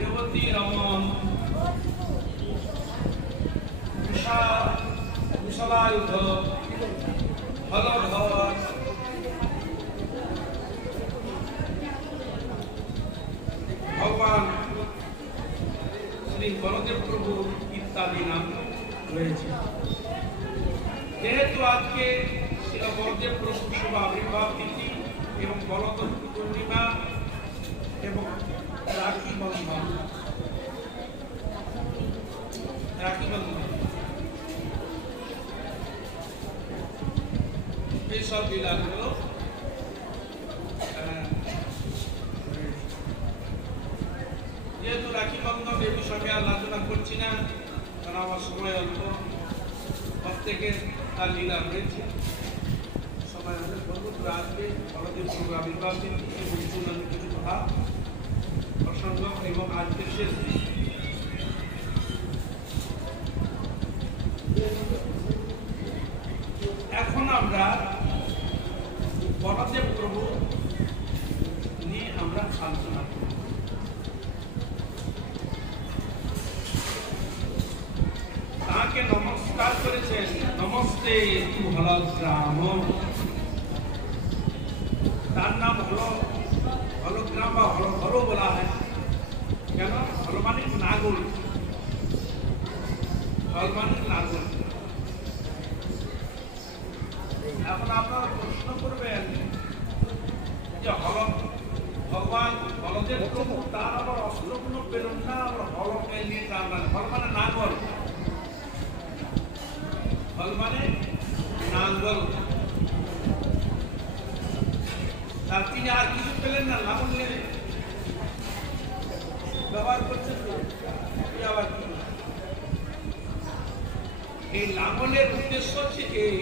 রেবতী রমন বিশালায়ুধ হলধর ভগবান শ্রী বলদেব প্রভু ইত্যাদি নাম রয়েছে। যেহেতু আজকে শ্রী বলদেব প্রভু শুভ আবির্ভাব তিথি এবং বলদেব পূর্ণিমা এবং রাখি বন্ধন এইসব লীলাগুলো যেহেতু রাখি বন্ধন এই বিষয়ে আলোচনা করছি না, কারণ আমার সময় অল্প। প্রত্যেকের তার লীলা রয়েছে, সময় হলে বন্ধুরা আসবে। বলদেব প্রভু আবির্ভাব তিথি এবং অন্যান্য কিছু কথা প্রসঙ্গ এবং আজকের শেষ দিন। এখন আমরা বলদেব প্রভু নিয়ে আমরা আলোচনা করব। তাকে নমস্কার করেছেন, নমস্তে তু হলগ্রাম। তার নাম হলগ্রাম বা হল বলা হয় কেন? হল মানে নাগর, হল মানে নাগর। এখন আপনারা প্রশ্ন করবেন যে ভগবান বলদেব প্রভু তার আবার অস্ত্রগুলো পেলেন না, আবার হলকে নিয়ে টানলেন। হল মানে নাঙ্গল, হল মানে নাঙ্গল। তার তিনি আর কিছু পেলেন না, লাঙল নিয়ে ব্যবহার করছেন। আবার কি এই লাঙলের উদ্দেশ্য হচ্ছে এই,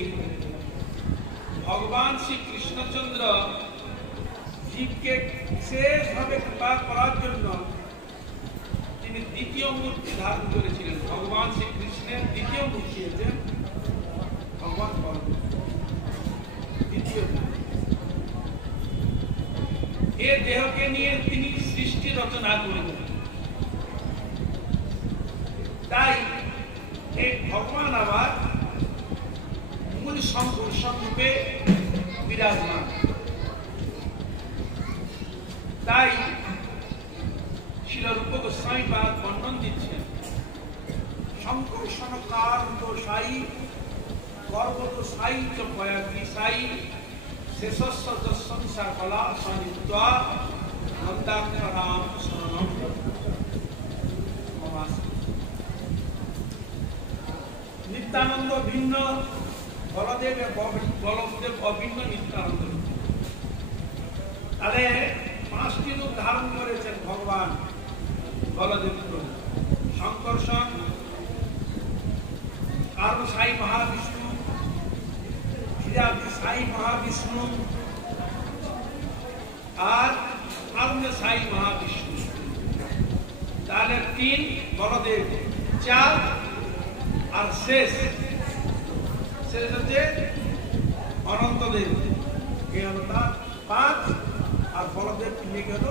ভগবান শ্রী কৃষ্ণচন্দ্র জীবকে বিশেষভাবে কৃপা করার জন্য তিনি দ্বিতীয় মূর্তি ধারণ করেছিলেন। ভগবান শ্রীকৃষ্ণের দ্বিতীয় মূর্তি হচ্ছেন ভগবান বলদেব, দ্বিতীয় মূর্তি। এ দেহকে নিয়ে তিনি সৃষ্টি রচনা করেছেন। তাই এই ভগবান আবার মূল সংকর্ষণ রূপে বিরাজমান। তাই শিল রূপ গোস্বামী পাদ বর্ণন দিচ্ছেন, সংকর্ষণ কারণ সাই গর্বত সাই চ পয়াতি সাই শেষস্ব সংসার কলা সনিত্বা নন্দাক্ষরাম শরণম মমাস। নিত্যানন্দ ভিন্ন, বলদেব অভিন্ন নিত্যানন্দ। তাহলে 5টি রূপ ধারণ করেছেন ভগবান বলদেব প্রভু। সংকর্ষণ, কারণ সাই মহাবিষ্ণু, ক্ষীরাব্দি সাই মহাবিষ্ণু, আর কারণ সাই মহাবিষ্ণু। তাহলে 3 বলদেব, 4 আর শেষ হচ্ছে অনন্তদেব। এই হলো তার 5, আর বলদেব তিনি গেল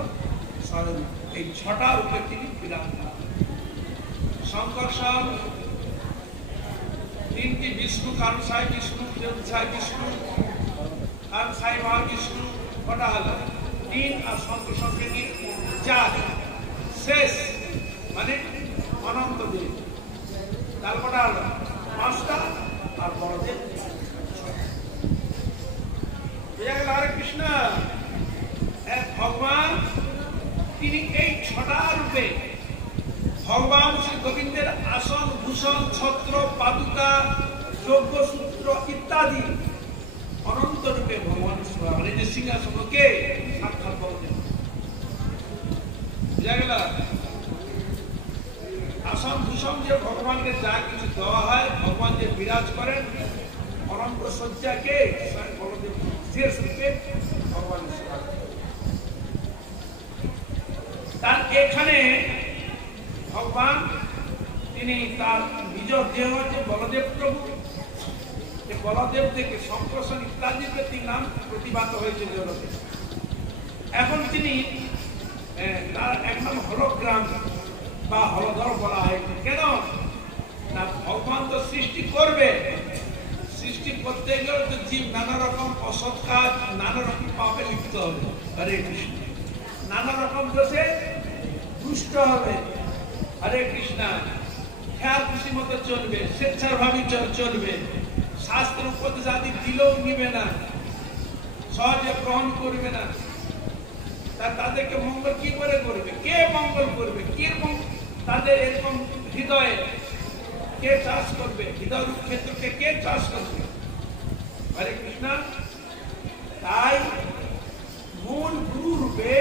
6। এই 6টা রূপে তিনি বিরাজমান। সংকর্ষণ 3টি বিষ্ণু, কারণ সাই বিষ্ণু, সাই বিষ্ণু, কারণ সাই মহাবিষ্ণু। কটা হলো? 3, আর সংকর্ষণকে নিয়ে 4। শেষ মানে অনন্তদেব। তার কটা হলো? 5টা, আর বলদেব। হরে কৃষ্ণ। ভগবান তিনি এই 6টা রূপে ভগবান শ্রী গোবিন্দের আসন, ভূষণ, ছত্র, পাদুকা, যজ্ঞসূত্র ইত্যাদি অনন্ত রূপে ভগবান এই যে সিংহাসনকে সাক্ষাৎ বলদেব। বুঝা গেল? আসন ভূষণ যে ভগবানকে যা কিছু দেওয়া হয়, ভগবান যে বিরাজ করেন অনন্ত শয্যাকে বলদেব শেষ রূপে ভগবান। তার এখানে ভগবান তিনি তার নিজ দেহ যে বলদেব প্রভু, যে বলদেব থেকে সংকর্ষণ ইত্যাদি 3 নাম প্রতিভাত হয়েছে জগতে। এখন তিনি তার একদম হলোগ্রাম বা হলধর বলা হয়। কেন না, ভগবান তো সৃষ্টি করবে, সৃষ্টি করতে গেলে তো জীব নানা রকম অসৎ কাজ, নানা রকম পাপে লিপ্ত হবে। হরে কৃষ্ণ। নানা রকম দোষে দুষ্ট হবে। হরে কৃষ্ণ। খেয়াল খুশি মতো চলবে, স্বেচ্ছার ভাবে চলবে, শাস্ত্র উপদেশ আদি দিলেও নিবে না, সহজে গ্রহণ করবে না। তাদেরকে মঙ্গল কি করে করবে? কে মঙ্গল করবে? কিরকম তাদের এরকম হৃদয়ে কে চাষ করবে? হৃদয় ক্ষেত্রকে কে চাষ করবে? হরে কৃষ্ণ। তাই মূল গুরু রূপে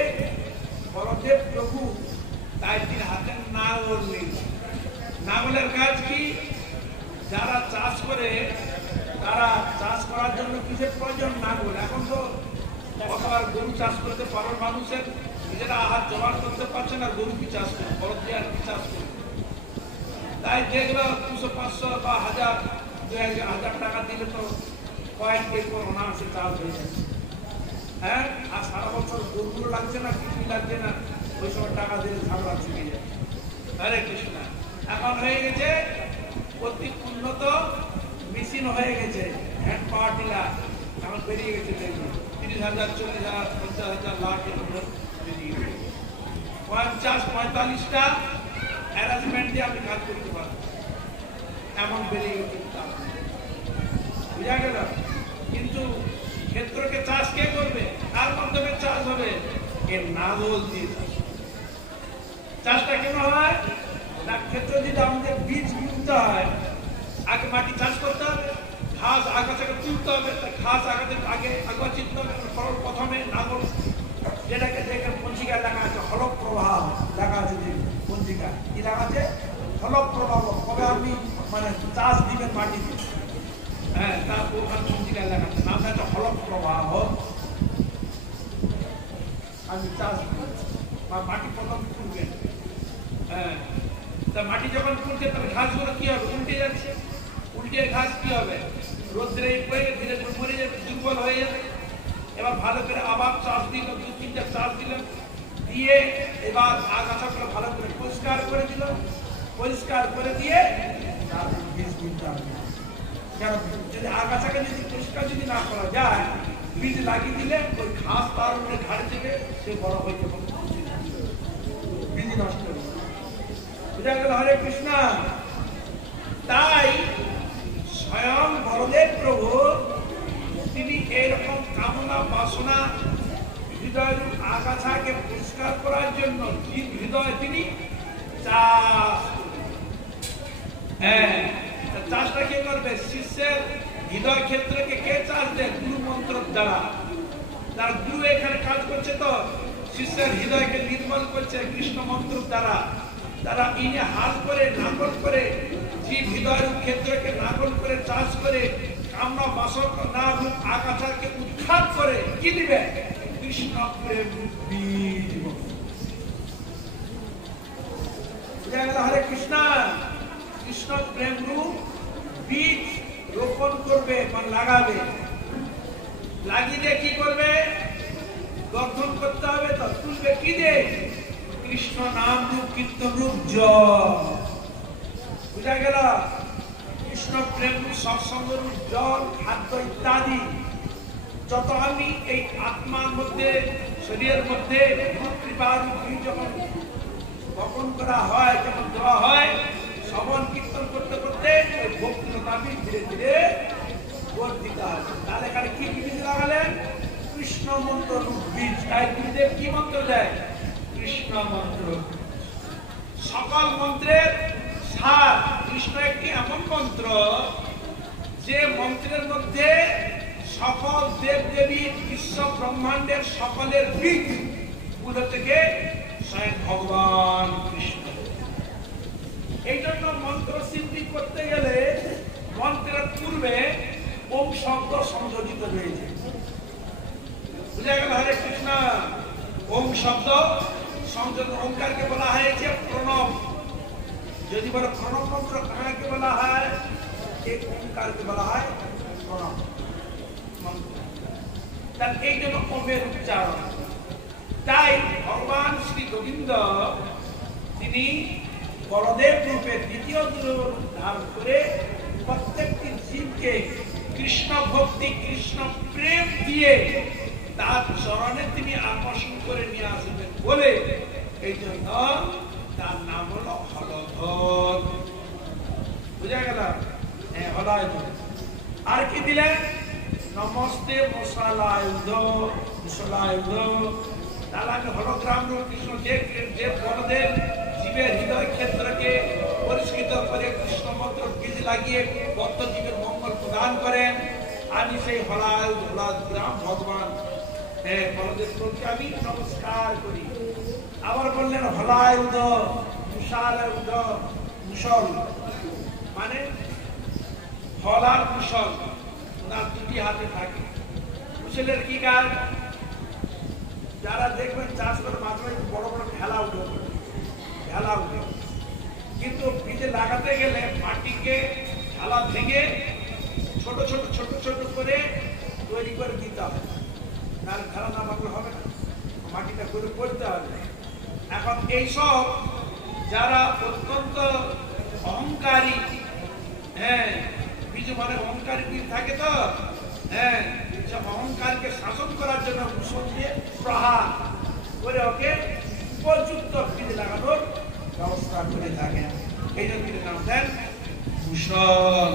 বলদেব প্রভু, তাই তিনি হাতে নাঙল নেই। নাঙলের কাজ কি? যারা চাষ করে তারা চাষ করার জন্য কিসের প্রয়োজন? নাঙল। এখন তো অথবা গরু চাষ করতে পারো, মানুষের নিজেরা আহার জোগাড় করতে পারছে না, গরু কি চাষ করবে? বলদ দিয়ে আর কি চাষ করবে? তাই যেগুলো 200-500 বা 1000-2000 টাকা দিলে তো কয়েকদিন পর অনায়াসে চাষ হয়ে যাচ্ছে। হ্যাঁ, আর সারা বছর গরুগুলো লাগছে না, কিছুই লাগছে না, ওই সময় টাকা দিলে ঝামেলা চলে যাচ্ছে। হরে কৃষ্ণ। এখন হয়ে গেছে অতি উন্নত মেশিন হয়ে গেছে, হ্যান্ড পাওয়ার টিলার এখন বেরিয়ে গেছে। 30,000, 40,000, 50,000, লাখ বেরিয়ে গেছে। 50-45টা অ্যারেঞ্জমেন্ট দিয়ে আপনি কাজ করতে পারবেন, এমন বেরিয়ে গেছে। বুঝা গেল? কিন্তু ক্ষেত্রকে চাষ কে করবে? কার মাধ্যমে চাষ হবে? এর নাঙল দিয়ে চাষটা কেন হয় না? ক্ষেত্র যদি আমাদের বীজ বুনতে হয়, আগে মাটি চাষ করতে হবে, ঘাস আগাছাকে তুলতে হবে, ঘাস আগে চিনতে হবে। প্রথমে নাঙল, যেটাকে দেখে পঞ্জিকায় লেখা আছে হলক প্রবাহ লেখা আছে, যে পঞ্জিকা কি লেখা আছে? হলক প্রবাহ, কবে আপনি মানে চাষ দিবেন মাটিতে। হ্যাঁ, তার পঞ্জিকায় লেখা আছে, নামটা হচ্ছে হলক প্রবাহ। আমি চাষ দিব বা মাটি প্রথম তুলবেন। হ্যাঁ, তা মাটি যখন তুলছে তাহলে ঘাসগুলো কি হবে? উল্টে যাচ্ছে। উল্টে ঘাস কি হবে? রোদ্রে পড়ে ধীরে ধীরে মরে যাবে, দুর্বল হয়ে যাবে। এবার ভালো করে আবার চাষ দিল, 2-3টা চাষ দিলাম, দিয়ে এবার আগাছাগুলো ভালো করে পরিষ্কার করে দিল, পরিষ্কার করে দিয়ে তারপর বীজ বুনতে হবে। কেন? যদি আগাছাকে যদি পরিষ্কার যদি না করা যায়, বীজ লাগিয়ে দিলে ওই ঘাস তার উপরে ঘাড়ে থেকে সে বড় হয়ে যাবে, বীজ নষ্ট হয়ে যাবে। বুঝা গেল? হরে কৃষ্ণ। তাই স্বয়ং বলদেব প্রভু তিনি এইরকম কামনা বাসনা হৃদয়ের আগাছাকে পরিষ্কার করার জন্য হৃদয়ে তিনি চাষ। হ্যাঁ, চাষটা কে করবে? শিষ্যের হৃদয় ক্ষেত্রকে কে চাষ দেয়? গুরু মন্ত্র দ্বারা। তার গুরু এখানে কাজ করছে, তো শিষ্যের হৃদয়কে নির্মল করছে কৃষ্ণ মন্ত্র দ্বারা। তারা ইনে হাত করে নাগল করে জীব হৃদয়ের ক্ষেত্রকে নাগল করে চাষ করে কামনা বাসনা না আগাছাকে উৎখাত করে কি দিবে? কৃষ্ণ প্রেম বীজ। হরে কৃষ্ণ। কৃষ্ণ প্রেম রূপ বীজ রোপণ করবে বা লাগাবে। লাগিয়ে দিয়ে কি করবে? গঠন করতে হবে, তো তুলবে কি দিয়ে? কৃষ্ণ নাম রূপ, কীর্তন রূপ জল। বুঝা গেল? কৃষ্ণ প্রেম রূপ, সৎসঙ্গ রূপ জল, খাদ্য ইত্যাদি যত আমি এই আত্মার মধ্যে, শরীরের মধ্যে কৃপার বীজ যখন বপন করা হয়, যখন দেওয়া হয়, শ্রবণ কীর্তন করতে করতে ওই ভক্তিলতা বীজ ধীরে ধীরে বর্ধিত হয়। তাহলে এখানে কি বীজ লাগালেন? কৃষ্ণ মন্ত্র রূপ বীজ। তাই গুরুদেব কি মন্ত্র দেয়? কৃষ্ণ মন্ত্র। সকল মন্ত্রের সার কৃষ্ণ একটি এমন মন্ত্র, যে মন্ত্রের মধ্যে সকল দেব দেবী, বিশ্ব ব্রহ্মাণ্ডের সকলের বীজ গুলো থেকে স্বয়ং ভগবান কৃষ্ণ। এই জন্য মন্ত্র সিদ্ধি করতে গেলে মন্ত্রের পূর্বে ওম শব্দ সংযোজিত রয়েছে। বুঝা গেল? হরে কৃষ্ণ। ওম শব্দ সংযোজন, ওঙ্কারকে বলা হয়েছে প্রণব। যদি বলে প্রণব মন্ত্র কাকে বলা হয়? এই ওঙ্কারকে বলা হয় প্রণব মন্ত্র। তার এই জন্য ওমের উচ্চারণ। তাই ভগবান শ্রী গোবিন্দ তিনি বলদেব রূপে দ্বিতীয় রূপ ধারণ করে প্রত্যেকটি জীবকে কৃষ্ণ ভক্তি কৃষ্ণ প্রেম দিয়ে তার চরণে তিনি আকর্ষণ করে নিয়ে আসবেন বলে এই জন্য তার নাম হলো হলধর। বুঝা গেল? হ্যাঁ, হলধর। আর কি দিলেন? নমস্তে মশালায়ুধ মুশলায়ুধ। তাহলে আমি হলগ্রাম রূপ কৃষ্ণ যে বলদেব জীবের হৃদয় ক্ষেত্রকে পরিষ্কৃত করে কৃষ্ণ মন্ত্র বীজ লাগিয়ে বদ্ধ জীবের মঙ্গল প্রদান করেন, আমি সেই হলগ্রাম ভগবান বলদেব প্রভুকে আমি নমস্কার করি। আবার বললেন হলায়ুধ মুশালায়ুধ। মুশল মানে হল আর মুশল না দুটি হাতে থাকে। মুশলের কি কাজ? যারা দেখবেন চাষ করে মাঝে বড় বড় ঢেলা উঠে কিন্তু বীজে লাগাতে গেলে মাটিকে ঢালা ভেঙে ছোট ছোট ছোট ছোট করে তৈরি করে দিতে হবে, তার ঢালা না ভাঙলে হবে না, মাটিটা করে করতে হবে। এখন এইসব যারা অত্যন্ত অহংকারী, হ্যাঁ বীজ মানে অহংকারী বীজ থাকে তো, হ্যাঁ সব অহংকারকে শাসন করার জন্য মুসল দিয়ে প্রহার করে ওকে উপযুক্ত বীজ লাগানোর ব্যবস্থা করে থাকেন। এই জন্য তিনি নাম দেন মুসল।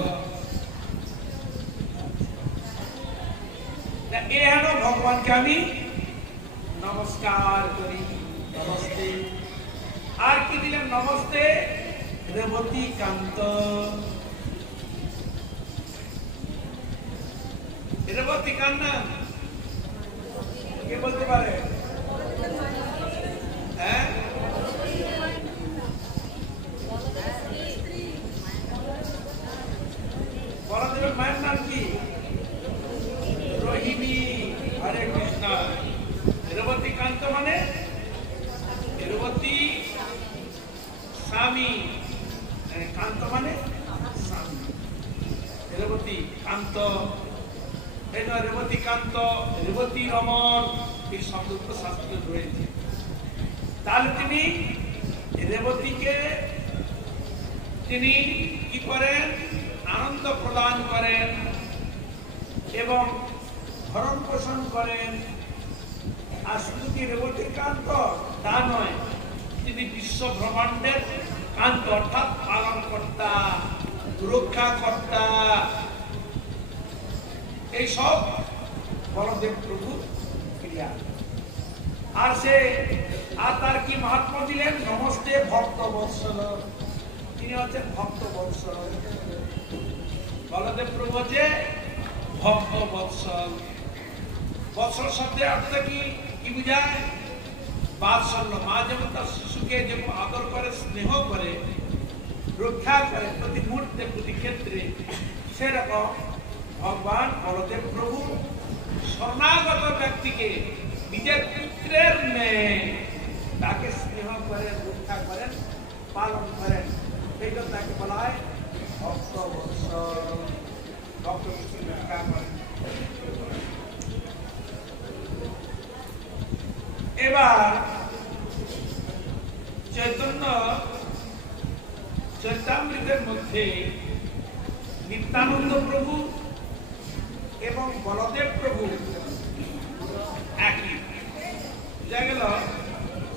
এহেন ভগবানকে আমি নমস্কার করি। নমস্তে। আর কি দিলেন? নমস্তে রেবতী কান্ত। রেবতী কান্না কে বলতে পারে? হ্যাঁ, বলদেবের মায়ের নাম কি? রোহিণী। হরে কৃষ্ণ। রেবতী কান্ত মানে রেবতী স্বামী, কান্ত মানে স্বামী। রেবতী কান্ত, এই নয় রেবতী কান্ত, রেবতী রমন, এই শব্দগুলো শাস্ত্রে রয়েছে। তাহলে তিনি রেবতীকে তিনি কি করেন? আনন্দ প্রদান করেন এবং ভরণ পোষণ করেন। আর শুধু কি রেবতীর কান্ত তা নয়, তিনি বিশ্ব ব্রহ্মাণ্ডের কান্ত, অর্থাৎ পালন কর্তা, রক্ষা কর্তা। এইসব বলদেব প্রভু ক্রিয়া। আর তার কি মহাত্মা দিলেন? নমস্তে ভক্ত বৎসল। তিনি হচ্ছেন ভক্ত বৎসল। বলদেব প্রভু হচ্ছে ভক্ত বৎসল। বৎসল শব্দের অর্থ কি বুঝায়? বাৎসল্য। মা যেমন তার শিশুকে যেমন আদর করে, স্নেহ করে, রক্ষা করে প্রতি মুহূর্তে প্রতি ক্ষেত্রে, সেরকম ভগবান বলদেব প্রভু শরণাগত ব্যক্তিকে নিজের পুত্রের মেয়ে তাকে স্নেহ করেন, রক্ষা করেন, পালন করেন। সেই জন্য তাকে বলা হয় ভক্ত বৎসল। ভক্ত রক্ষা করেন। এবার চৈতামৃতের মধ্যে নিত্যানন্দ প্রভু এবং বলদেব প্রভু একই। বুঝা গেল?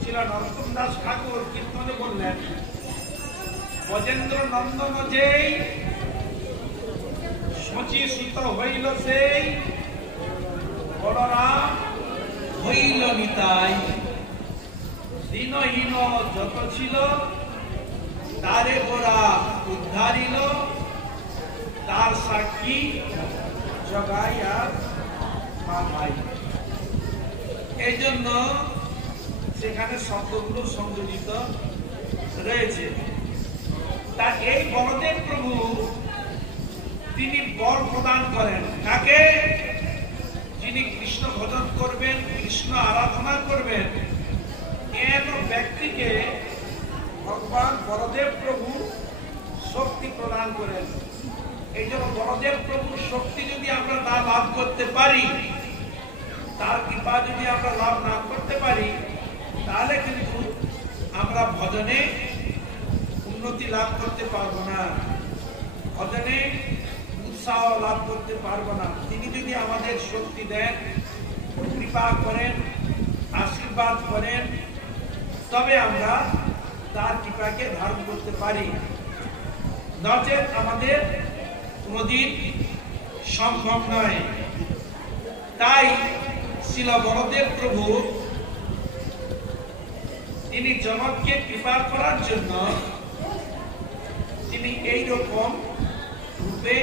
ছিল নরোত্তম দাস ঠাকুর কীর্তনে বললেন, ব্রজেন্দ্র নন্দন যেই সচিসূত হইল সেই বলরাম হইল নিতাই। দীনহীন যত ছিল তারে গোরা উদ্ধারিল, তার সাক্ষী জগাই আর মাথাই। এই জন্য সেখানে শব্দগুলো সংযোজিত রয়েছে। তা এই বলদেব প্রভু তিনি বর প্রদান করেন কাকে? যিনি কৃষ্ণ ভজন করবেন, কৃষ্ণ আরাধনা করবেন, এমন ব্যক্তিকে ভগবান বলদেব প্রভু শক্তি প্রদান করেন। এই জন্য বলদেব প্রভুর শক্তি যদি আমরা না লাভ করতে পারি, তার কৃপা যদি আমরা লাভ না করতে পারি, তাহলে কিন্তু আমরা ভজনে উন্নতি লাভ করতে পারবো না, ভজনে উৎসাহ লাভ করতে পারবো না। তিনি যদি আমাদের শক্তি দেন, কৃপা করেন, আশীর্বাদ করেন, তবে আমরা তার কৃপাকে ধারণ করতে পারি, নচেত আমাদের কোনদিন সম্ভব নয়। তাই শ্রীল বলদেব প্রভু তিনি জনককে কৃপা করার জন্য তিনি এই রকম রূপে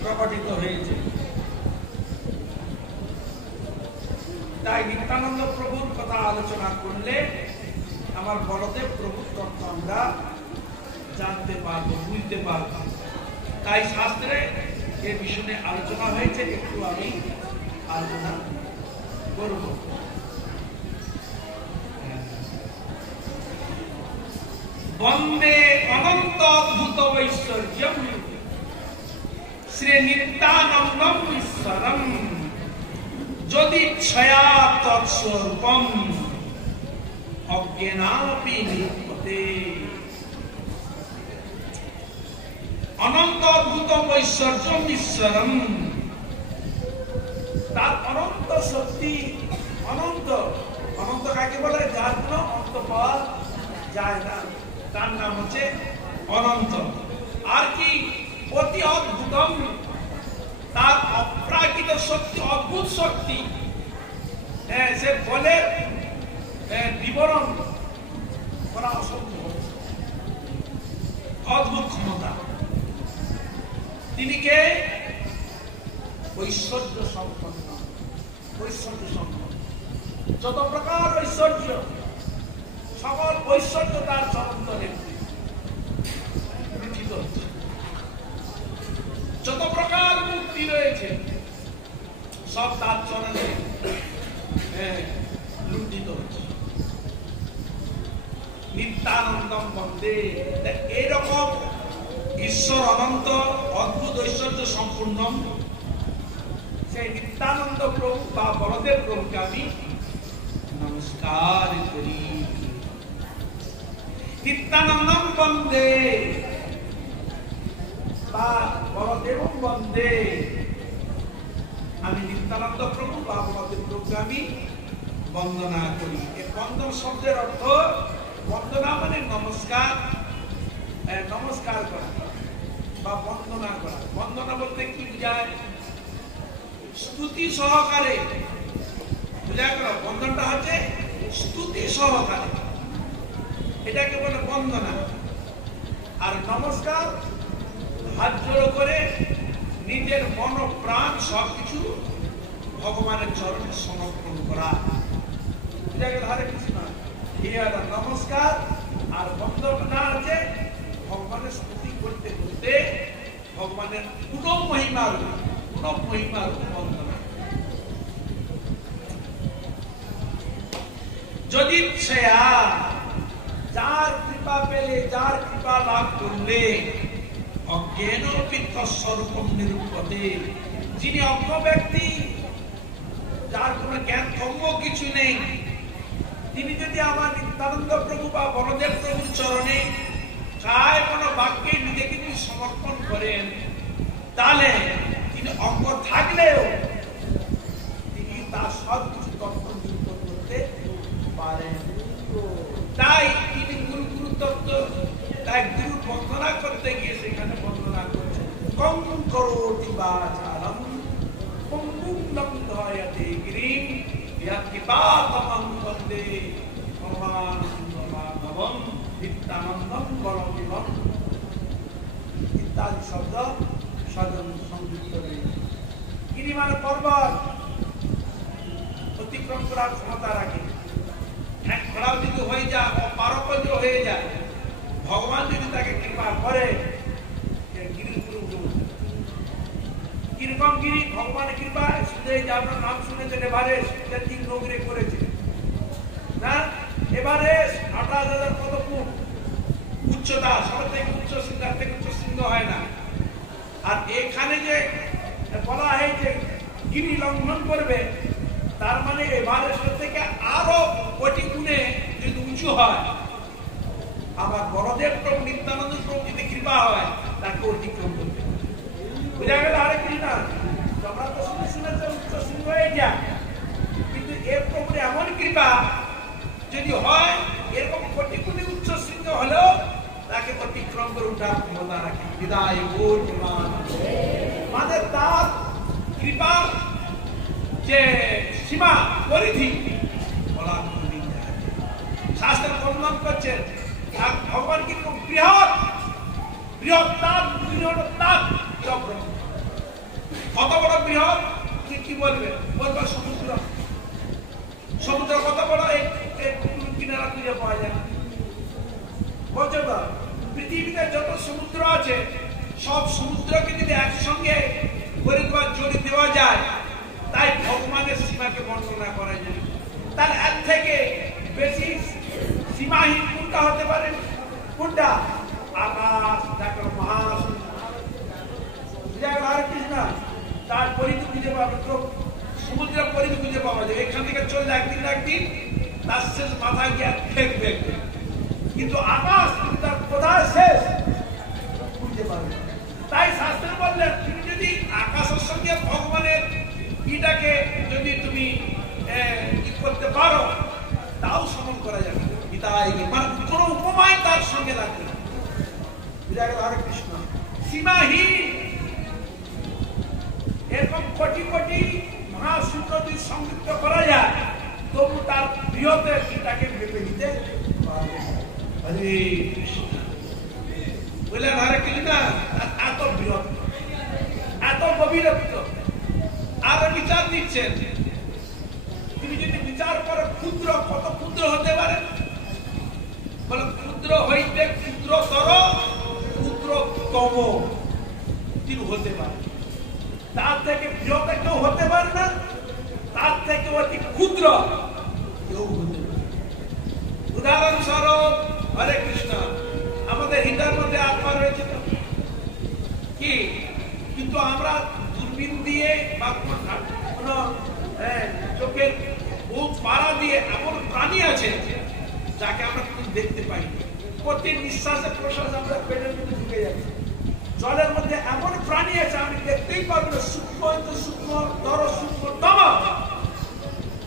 প্রকটিত হয়েছে। তাই নিত্যানন্দ প্রভুর কথা আলোচনা করলে আমার বলদেব প্রভুর তত্ত্ব আমরা জানতে পারবো, বুঝতে পারবো। তাই শাস্ত্রে এ বিষয়ে আলোচনা হয়েছে, একটু আমি আলোচনা করব। বন্দে অনন্ত অদ্ভুত ঐশ্বর্যম শ্রী নিত্যানন্দম ঈশ্বরম যদি ছয়া তৎস্বরূপম অজ্ঞানাপি নিপতে। অনন্ত অদ্ভুত ঐশ্বর্যম ঈশ্বরম, তার অনন্ত শক্তি, অনন্ত, অনন্ত কাকে বলে? যার কোনো অন্ত পাওয়া যায় না, তার নাম হচ্ছে অনন্ত। আর কি? অতি অদ্ভুতম, তার অপ্রাকৃত শক্তি, অদ্ভুত শক্তি। সে বলে বিবরণ করা অসম্ভব, অদ্ভুত ক্ষমতা। তিনি কে? ঐশ্বর্য সম্পন্ন, ঐশ্বর্য সম্পন্ন। যত প্রকার ঐশ্বর্য, সকল ঐশ্বর্য তার চরণতলে লুঠিত হচ্ছে। যত প্রকার মুক্তি রয়েছে সব তার চরণে লুণ্ঠিত হচ্ছে। নিত্যানন্দম বন্দে। এইরকম ঈশ্বর অনন্ত অদ্ভুত ঐশ্বর্য সম্পূর্ণ সেই নিত্যানন্দ প্রভু বা বলদেব প্রভুকে আমি নমস্কার করি। নিত্যানন্দম বন্দে বা বলদেব বন্দে, আমি নিত্যানন্দ প্রভু বা বলদেব প্রভুকে আমি বন্দনা করি। এই বন্দন শব্দের অর্থ, বন্দনা মানে নমস্কার, নমস্কার করা বা বন্দনা করা। বন্দনা বলতে কি বোঝায়? স্তুতি সহকারে, বুঝা গেল? বন্দনটা হচ্ছে স্তুতি সহকারে, এটাকে বলে বন্দনা। আর নমস্কার হাত জোড়ো করে নিজের মন প্রাণ সবকিছু ভগবানের চরণে সমর্পণ করা। বুঝা গেল? হরে কৃষ্ণ। এই হলো নমস্কার। আর বন্দনা আছে ভগবানের স্তুতি করতে করতে ভগবানের পুনঃ মহিমার বন্দনা। যদি যার কৃপা পেলে, যার কৃপা লাভ করলে অজ্ঞানপি তৎস্বরূপম নিরূপতে, যিনি অজ্ঞ ব্যক্তি, যার কোনো জ্ঞান কম্য কিছু নেই, তিনি যদি আমার নিত্যানন্দ প্রভু বা বলদেব প্রভুর চরণে কায় কোনো বাক্যে নিজেকে যদি সমর্পণ করেন, তাহলে তিনি অজ্ঞ থাকলেও তিনি তার সব কিছু তত্ত্ব নিরূপণ করতে পারেন। তাই তিনি গুরু তত্ত্ব, তাই গুরু বন্দনা করতে গিয়ে সেখানে বন্দনা করছেন। কং করোতি বাচারম পঙ্গুম লঙ্ঘয়তে গিরিম ইয়াৎকৃপাতমং বন্দে পরমানন্দমাধবম নিত্যানন্দম বলদেবম ইত্যাদি শব্দ স্বজন সংযুক্ত রয়েছে। গিরিমান পর্বত অতিক্রম করার ক্ষমতা রাখে। এক খরাও যদি হয়ে যায়, অপারপর্য হয়ে যায়, ভগবান যদি তাকে কৃপা করে, গিরির পুরো কিরকম গিরি ভগবানের কৃপায় শুধু এই যে আপনার নাম শুনেছেন এভারেস্ট, 3 নগরে করেছে না? এভারেস্ট 28,000 কত ফুট উচ্চতা, সব থেকে উচ্চ শৃঙ্গ, থেকে উচ্চ শৃঙ্গ হয় না। আর এখানে যে বলা হয়েছে গিরি লঙ্ঘন করবে, তার মানে এভারেস্ট থেকে আরো কোটি গুণে কিছু হয়, আবার বড়দের প্রভু নিত্যানন্দ প্রভু যদি কৃপা হয় তাকে অতিক্রম করতে বুঝা গেল। আরে কি না তোমরা তো শুনেছেন উচ্চ শৃঙ্গ এটা, কিন্তু এর প্রভুর এমন কৃপা যদি হয় এরকম কোটি কোটি উচ্চ শৃঙ্গ হলেও তাকে অতিক্রম করে উঠার ক্ষমতা রাখে। বিদায় গৌর আমাদের তার কৃপা যে সীমা পরিধি বলা শাস্ত্র বর্ণন করছেন ভগবান কিন্তু বৃহৎ বৃহৎ তাপ চক্র। কত বড় বৃহৎ কি বলবে, বলবে সমুদ্র। সমুদ্র কত বড় কিনারা খুঁজে পাওয়া যায় বলছে না। পৃথিবীতে যত সমুদ্র আছে সব সমুদ্রকে যদি একসঙ্গে পরিবার জড়িয়ে দেওয়া যায় তাই ভগবানের সীমাকে বর্ণনা করা যায়। তার এর থেকে বেশি সীমাহীন কোনটা হতে পারে? কোনটা? আকাশ, যাকে আর কিছু না, তার পরিধি খুঁজে পাবে তো সমুদ্রের পরিধি খুঁজে পাওয়া যায়। এখান থেকে চললে একদিন তার শেষ মাথা গিয়ে ফেকবে, কিন্তু আকাশ তার কোথায় শেষ খুঁজে পাবে। তাই শাস্ত্র বললেন তুমি যদি আকাশের সঙ্গে ভগবানের ইটাকে যদি তুমি করতে পারো তাও সমান করা যাবে। মানে কোন উপমাই তার সঙ্গে লাগবে না। হরে কৃষ্ণ। সীমাহীন এরকম কোটি কোটি মহাসূত্র যদি সংযুক্ত করা যায় তবু তার বৃহতের ইটাকে ভেবে নিতে পারবে। হরে কৃষ্ণ বললেন হরে কৃষ্ণ। এত বৃহৎ, এত গভীরত্ব আরো বিচার দিচ্ছেন। তুমি যদি বিচার করো ক্ষুদ্র, কত ক্ষুদ্র হতে পারে বলে ক্ষুদ্র হইতে ক্ষুদ্রতর ক্ষুদ্রতম তিনি হতে পারে। তার থেকে বৃহৎ কেউ হতে পারে না, তার থেকে অতি ক্ষুদ্র কেউ হতে পারে। উদাহরণস্বরূপ হরে কৃষ্ণ আমাদের হৃদয়ের মধ্যে আত্মা রয়েছে তো কি, কিন্তু আমরা দূরবীন দিয়ে বা কোন চোখের বহু পাড়া দিয়ে এমন প্রাণী আছে যাকে আমরা কিন্তু দেখতে পাই। প্রতি নিঃশ্বাসে প্রশ্বাসে আমরা পেটের মধ্যে ঢুকে যাচ্ছি। জলের মধ্যে এমন প্রাণী আছে আমি দেখতেই পারবো না, সূক্ষ্ম হয়তো সূক্ষ্ম তর সূক্ষ্মতম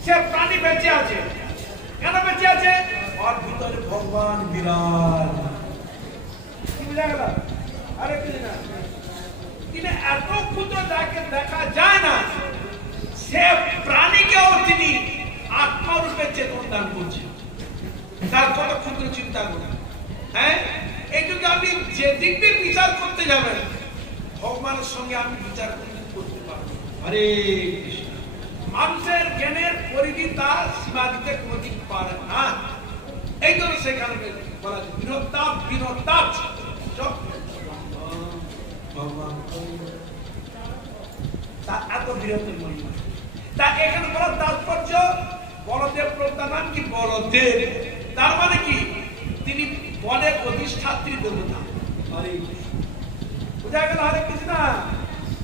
সে প্রাণী বেঁচে আছে। কেন বেঁচে আছে? ওর ভিতরে ভগবান বিরাজ। কি বুঝা গেল? আরে কি না তিনি এত ক্ষুদ্র যাকে দেখা যায় না সে প্রাণীকেও তিনি আত্মারূপে চেতন দান করছেন। তার কত ক্ষুদ্র চিন্তা করেন। হ্যাঁ, এই যদি আপনি যে দিক দিয়ে বিচার করতে যাবেন ভগবানের সঙ্গে আপনি বিচার করতে পারবেন। হরে কৃষ্ণ। মানুষের জ্ঞানের পরিধি তার সীমা দিতে কোনদিন পারে না। এই জন্য সেখানে বলা যায় বিরোধতা ভগবান তার এত বৃহত্তর মহিমা। তা এখানে বলার তাৎপর্য বলদেব প্রভুর নাম কি? বলদেব। তার মানে কি? তিনি বলের অধিষ্ঠাত্রী দেবতা। হরে বুঝা গেল? হরে কৃষ্ণ।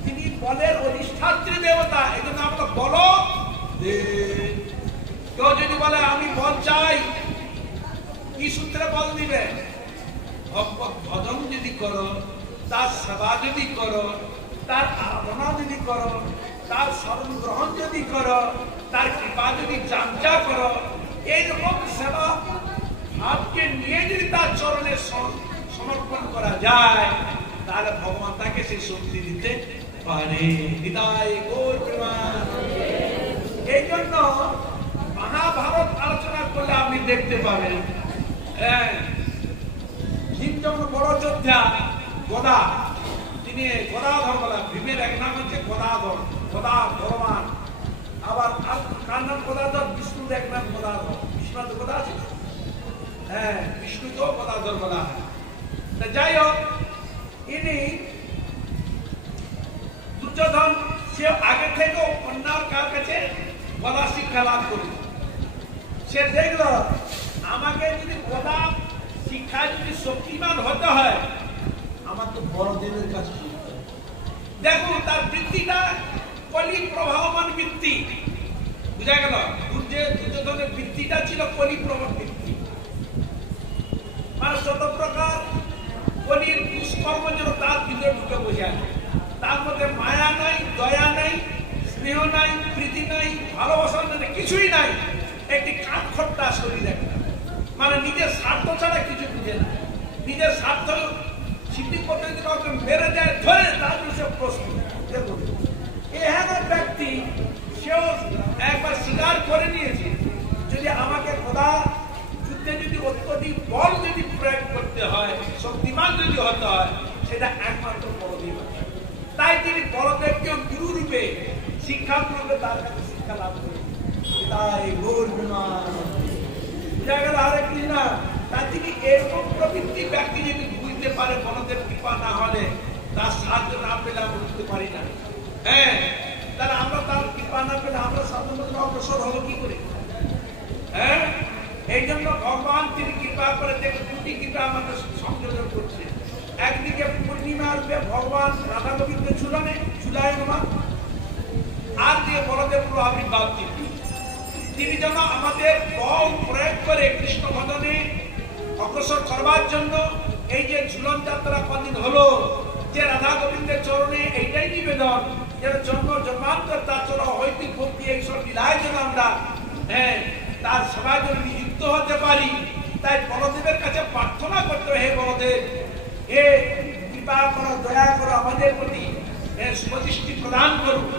তিনি বলের অধিষ্ঠাত্রী দেবতা, এই জন্য আমরা বল দেব। কেউ যদি বলে আমি বল চাই, কি সূত্রে বল দিবে? ভজন যদি করো, তার সেবা যদি করো, তার আরাধনা যদি করো, তার স্মরণ গ্রহণ যদি করো, তার কৃপা যদি চামচা করো, এইরকম সেবা ভাবকে নিয়ে যদি তার চরণে সমর্পণ করা যায় তাহলে ভগবান তাকে সেই শক্তি দিতে পারে। বিদায় গৌর প্রেমানন্দে। এই জন্য মহাভারত আলোচনা করলে আপনি দেখতে পাবেন ভীম যখন বড় যোদ্ধা গদা, তিনি গদাধর বলা। ভীমের এক নাম হচ্ছে গদাধর, গদা ভগবান। আবার কার নাম গদাধর? বিষ্ণুর এক নাম গদাধর। বিষ্ণু তো গদা আছে, হ্যাঁ, বিষ্ণুকেও গদাধর বলা হয়। যাই হোক, ইনি দুর্যোধন সে আগে থেকে অন্য কার কাছে গদা শিক্ষা লাভ করি। সে দেখলো আমাকে যদি গদা শিক্ষায় যদি শক্তিমান হতে হয় আমার তো বড়দেবের কাছে শিখতে হবে। দেখুন তার বৃত্তিটা কলি প্রভাবমান বৃত্তি। বুঝা গেল? দুর্যোধনের বৃত্তিটা ছিল কলি প্রভাব বৃত্তি। নাই, প্রীতি নাই, ভালোবাসার জন্য কিছুই নাই, একটি কাঠখোট্টা শরীর একটা, মানে নিজের স্বার্থ ছাড়া কিছু বুঝে না। নিজের স্বার্থ সিদ্ধি করতে যদি কাউকে মেরে দেয় ধরে তার সে প্রশ্ন দেখুন, এহেন ব্যক্তি সেও একবার স্বীকার করে নিয়েছে যদি আমাকে খোদা যুদ্ধে যদি অত্যধিক বল যদি প্রয়োগ করতে হয়, শক্তিমান যদি হতে হয়, সেটা একমাত্র বলদেব। তাই তিনি বলদেবকে গুরু রূপে শিক্ষা রূপে তার কাছে শিক্ষা লাভ করেন। তাই গৌর বুঝা গেল হরে কৃষ্ণ। তাই তিনি এরকম প্রবৃত্তি ব্যক্তি যদি বুঝতে পারে বলদেব কৃপা না হলে, তার সাহায্য না পেলে আমরা বুঝতে পারি না। হ্যাঁ, তাহলে আমরা তার কৃপা না পেলে আমরা সাধারণত অগ্রসর হবো কি করে? হ্যাঁ, এই জন্য ভগবান তিনি কৃপা করে দেখে দুটি কৃপা আমাদের সংযোজন করছে। একদিকে পূর্ণিমা রূপে ভগবান রাধা গোবিন্দ ঝুলায়মান, আর দিয়ে বলদেব প্রভু আবির্ভাব তিনি যেন আমাদের বল প্রয়োগ করে কৃষ্ণ ভজনে অগ্রসর করবার জন্য এই যে ঝুলন যাত্রা কদিন হলো, যে রাধা গোবিন্দের চরণে এইটাই নিবেদন, যে জন্ম জন্মান্তর তার চরণ হৈতিক ভক্তি এইসব লীলায় যেন আমরা তার সেবায় যেন নিযুক্ত হতে পারি। তাই বলদেবের কাছে প্রার্থনা করতে, হে বলদেব, হে কৃপা করো, দয়া করো, আমাদের প্রতি শুভদৃষ্টি প্রদান করুন।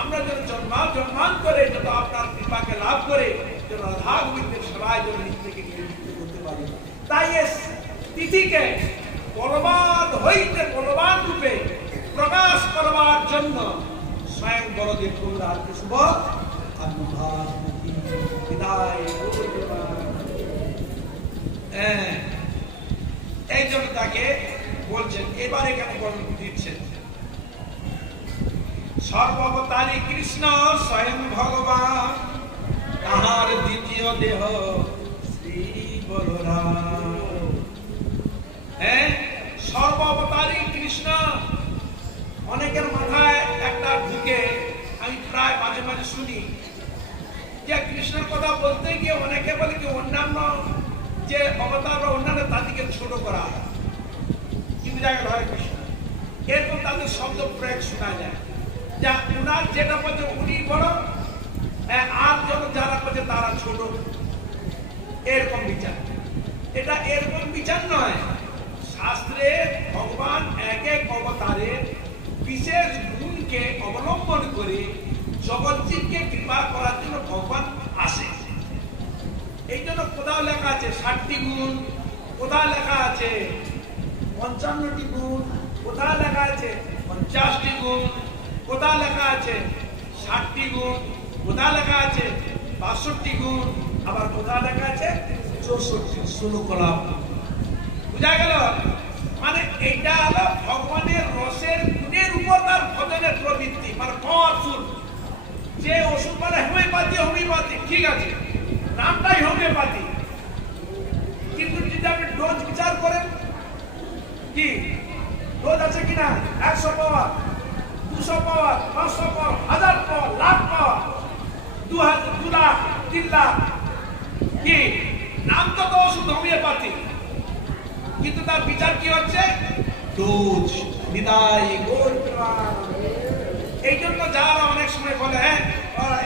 আমরা যেন জন্মান্তরে যত আপনার কৃপাকে লাভ করে যেন রাধা গোবিন্দের সেবায় যেন নিজেকে নিযুক্ত করতে পারি। তাই এই তিথিকে বলবান হইতে বলবান রূপে প্রকাশ করবার জন্য স্বয়ং বলদেব প্রভুর শুভ আবির্ভাব বিদায়। এই জন্য তাকে বলছেন, এবারে কেন বর্ণনা দিচ্ছেন, সর্বাবতারী কৃষ্ণ স্বয়ং ভগবান, তাহার দ্বিতীয় দেহ শ্রী বলরাম। সর্বাবতারী কৃষ্ণ, অনেকের মাথায় একটা ঢুকে, আমি প্রায় মাঝে মাঝে শুনি যে কৃষ্ণের কথা বলতে গিয়ে অনেকে বলে কি অন্যান্য যে অবতার বা অন্যান্য তাদেরকে ছোট করা হয়, কিন্তু জায়গায় হরে কৃষ্ণ এরকম তাদের শব্দ প্রয়োগ শোনা যায়, যা উনার যেটা বলছে উনি বড়, আর যত যারা বলছে তারা ছোট, এরকম বিচার। এটা এরকম বিচার নয়। শাস্ত্রে ভগবান এক এক অবতারের বিশেষ গুণকে অবলম্বন করে জগৎজীবকে কৃপা করার জন্য ভগবান আসে। এই জন্য কোথাও লেখা আছে 60টি গুণ, কোথাও লেখা আছে 55টি গুণ, কোথাও লেখা আছে 50টি গুণ, কোথাও লেখা আছে 60টি গুণ, কোথাও লেখা আছে 62টি গুণ, আবার কোথাও লেখা আছে 64 16 কলাম। বুঝা গেল? মানে এটা হলো ভগবানের রসের গুণের উপর তার ভজনের প্রবৃত্তি, মানে পাওয়ারফুল। যে ওষুধ মানে হোমিওপ্যাথি ঠিক আছে, নামটাই হোমিওপ্যাথি, কিন্তু যদি আপনি ডোজ বিচার করেন, কি ডোজ আছে কিনা, 100 পাওয়ার, 200 পাওয়ার, 500 পাওয়ার, 1000 পাওয়ার, লাখ পাওয়ার, 2 লাখ, 3 লাখ, কি নাম তো ওষুধ হোমিওপ্যাথি, কিন্তু তার বিচার কি হচ্ছে ডোজ। বিদায় গৌর প্রেম। এই জন্য যারা অনেক সময় বলে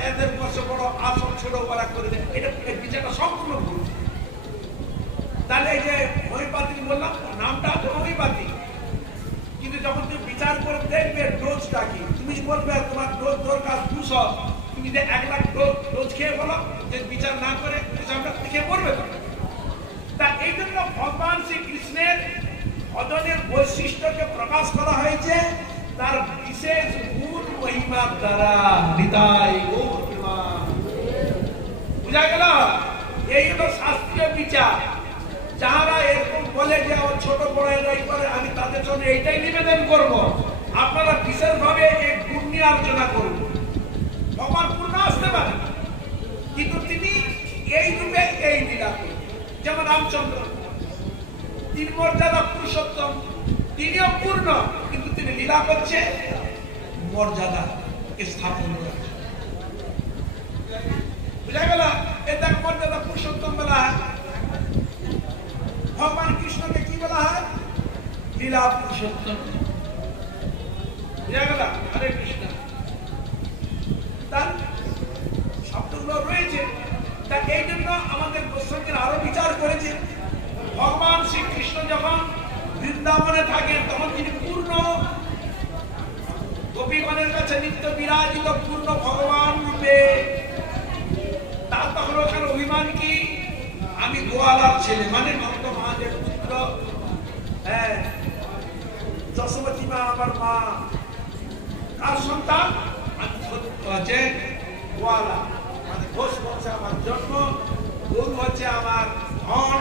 এদের বছর বড় আসল ছোট ওরা করে দেয়, এটা বিচারটা সম্পূর্ণ ভুল। তাহলে এই যে হোমিওপ্যাথি বললাম, নামটা তো হোমিওপ্যাথি, কিন্তু যখন তুমি বিচার করে দেখবে ডোজটা কি, তুমি বলবে তোমার ডোজ দরকার 200, তুমি যে 1 লাখ ডোজ খেয়ে বলো, যে বিচার না করে হিসাবটা খেয়ে পড়বে তো। তা এই জন্য ভগবান শ্রীকৃষ্ণের ভজনের বৈশিষ্ট্যকে প্রকাশ করা হয়েছে তার বিশেষ গুণ মহিমার দ্বারা। বিদায় গৌর প্রেম। বুঝা গেল? এই হলো শাস্ত্রীয় বিচার। যারা এরকম বলে যে আমার ছোট বড় এরাই করে, আমি তাদের জন্য এইটাই নিবেদন করব, আপনারা বিশেষভাবে এই গুণ নিয়ে আলোচনা করুন। ভগবান পূর্ণ আসতে পারে, কিন্তু তিনি এই রূপে এই লীলা করেন। যেমন রামচন্দ্র, তিনি মর্যাদা পুরুষোত্তম, তিনিও পূর্ণ, কিন্তু তিনি লীলা করছে মর্যাদা স্থাপন করেছে। বুঝা গেল? এটা মর্যাদা পুরুষোত্তম বলা হয়। ভগবান কৃষ্ণকে কি বলা হয়? লীলা পুরুষোত্তম। বুঝা গেল? হরে কৃষ্ণ। গোস্বামীর আরো বিচার করেছে ভগবান শ্রীকৃষ্ণ যখন বৃন্দাবনে থাকেন তখন তিনি পূর্ণ গোপীগণের কাছে নিত্য বিরাজিত পূর্ণ ভগবান রূপে। তার তখন ওখানে অভিমান কি আমি গোয়ালার ছেলে মানে নন্দ মহাদেব পুত্র, হ্যাঁ যশোবতী মা আমার মা, কার সন্তান আমি হচ্ছে গোয়ালা মানে ঘোষ বংশে আমার জন্ম, গরু হচ্ছে আমার ধন,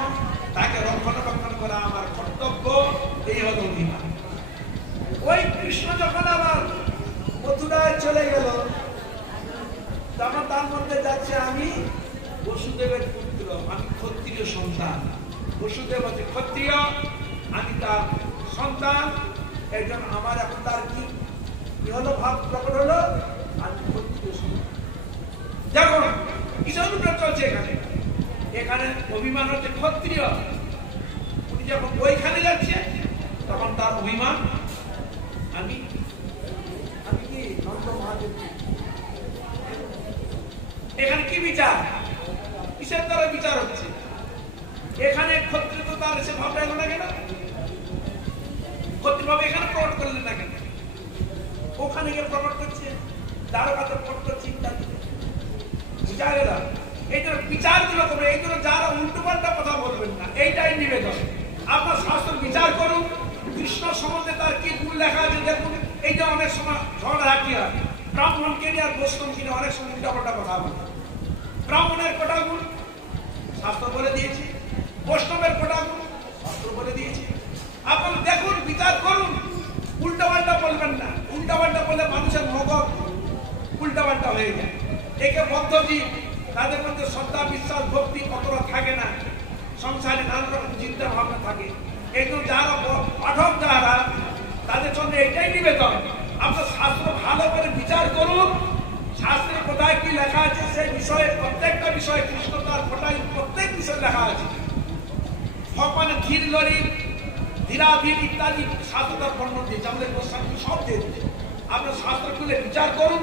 তাকে রক্ষণাবেক্ষণ করা আমার কর্তব্য, এই হল অভিমান। ওই কৃষ্ণ যখন আবার মথুরায় চলে গেল তখন তার মধ্যে যাচ্ছে আমি বসুদেবের পুত্র, আমি ক্ষত্রিয় সন্তান, বসুদেব হচ্ছে ক্ষত্রিয়, আমি তার সন্তান, এই জন্য আমার এখন তার কি হলো ভাব প্রকট হলো, আমি ক্ষত্রিয় সন্তান। দেখুন কিসের উপরে চলছে এখানে, এখানে অভিমান হচ্ছে ক্ষত্রিয়, উনি যখন ওইখানে যাচ্ছে তখন তার অভিমান আমি কি নন্দ মহাদেব। এখানে কি বিচার, কিসের দ্বারা বিচার হচ্ছে? এখানে ক্ষত্রিয় তো তার সে ভাবটা এলো না কেন, ক্ষত্রিয় ভাবে এখানে প্রকট করলেন না কেন, ওখানে গিয়ে প্রকট করছে, দ্বারকাতে প্রকট করছে ইত্যাদি। বুঝা গেল? এই জন্য বিচার গুলো করবে, এই জন্য যারা উল্টো পাল্টা কথা বলবেন না, এইটাই নিবেদন। আপনার শাস্ত্র বিচার করুন, কৃষ্ণ সম্বন্ধে তার কি গুণ লেখা আছে দেখুন। এই যে অনেক সময় ঝগড়া হাঁটি হয়, ব্রাহ্মণকে নিয়ে আর বৈষ্ণবকে নিয়ে অনেক সময় উল্টা পাল্টা কথা বলে। ব্রাহ্মণের কটা গুণ শাস্ত্র বলে দিয়েছি, বৈষ্ণবের কটা গুণ শাস্ত্র বলে দিয়েছি। আপনারা দেখুন, বিচার করুন, উল্টা পাল্টা বলবেন না। উল্টা পাল্টা বলে মানুষের মগজ উল্টা পাল্টা হয়ে যায়। একে বদ্ধজীব, তাদের মধ্যে শ্রদ্ধা বিশ্বাস ভক্তি কতটা থাকে না, সংসারে নানা রকম চিন্তা ভাবনা থাকে। এই জন্য যারা পাঠক যারা, তাদের জন্য এটাই নিবেদন, আপনার শাস্ত্র ভালো করে বিচার করুন। শাস্ত্রে কোথায় কি লেখা আছে সেই বিষয়ে, প্রত্যেকটা বিষয়ে কৃষ্ণ তার কোথায় প্রত্যেক বিষয় লেখা আছে। ভগবানের ধীর লড়ি ধীরাধীর ইত্যাদি শাস্ত্র তার বর্ণন দিয়েছে, আমাদের গোস্বামী সব দিয়েছে। আপনার শাস্ত্র খুলে বিচার করুন,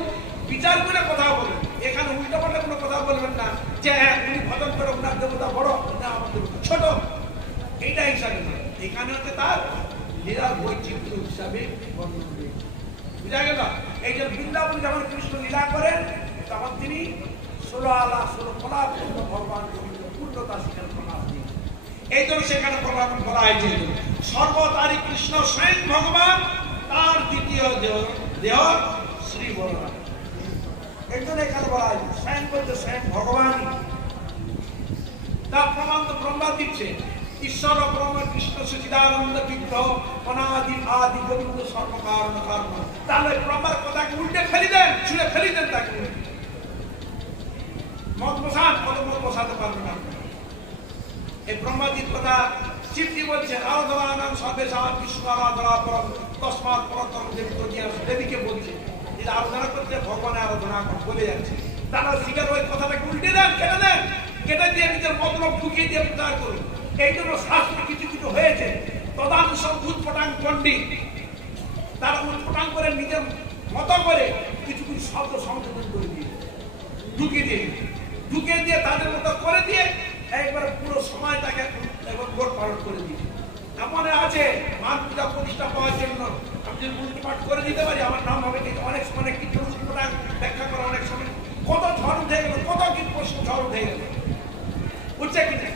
বিচার করে কথা বলুন। এখানে উল্টো পাল্টা কোনো কথা বলবেন না যে হ্যাঁ উনি ভজন করে ওনার দেবতা বড় না আমার দেবতা ছোট, এইটা হিসাবে না। এখানে হচ্ছে তার লীলার বৈচিত্র্য হিসাবে বর্ণন দিয়েছে। বুঝা গেল? এই যে বৃন্দাবন যখন কৃষ্ণ লীলা করেন তখন তিনি 16 আলা 16 কলা পূর্ণ ভগবান গোবিন্দ পূর্ণতা সেখানে প্রকাশ দিয়েছেন। এই জন্য সেখানে প্রমাণ করা হয়েছে সর্বতারই কৃষ্ণ স্বয়ং ভগবান, তার দ্বিতীয় দেহ শ্রী বলরাম। এই জন্য এখানে বলা হয়েছে স্বয়ং বলতে স্বয়ং ভগবানই। তার প্রমাণ তো ব্রহ্মা দিচ্ছে, ঈশ্বর ব্রহ্ম কৃষ্ণ সচিদানন্দ বিগ্রহ অনাদি আদি গোবিন্দ সর্বকারণ কারণ। তাহলে ব্রহ্মার কথাকে উল্টে ফেলি দেন, ছুঁড়ে ফেলি দেন তাকে। মত বসান, কত মত বসাতে পারবে না। এই ব্রহ্মাজির কথা শিবজি বলছে, আরাধনানাম সর্বেশাৎ বিষ্ণু আরাধনা পরম তস্মাৎ পরতম দেবী দেবীকে বলছে যে আরাধনা করতে ভগবানের আরাধনা বলে যাচ্ছে। তারা শিকার ওই কথাটাকে উল্টে দেন, কেটে দেন, কেটে দিয়ে নিজের মতলব ঢুকিয়ে দিয়ে প্রচার করুন। এই জন্য শাস্ত্রে কিছু কিছু হয়েছে তদাংশ উৎপটাং পণ্ডিত, তারা উৎপটাং করে নিজের মতো করে কিছু কিছু শব্দ সংশোধন করে দিয়ে ঢুকিয়ে দিয়ে তাদের মতো করে দিয়ে একবার পুরো সময়টাকে একবার গোট পালট করে দিয়ে। মনে আছে মান পূজা প্রতিষ্ঠা পাওয়ার জন্য আমি যদি উল্টো পাঠ করে দিতে পারি আমার নাম হবে, কিন্তু অনেক সময় কিছু উৎপটাং ব্যাখ্যা করা অনেক সময় কত ঝড় উঠে গেল, কত কি প্রশ্ন ঝড় উঠে গেল, বুঝছে কিনা?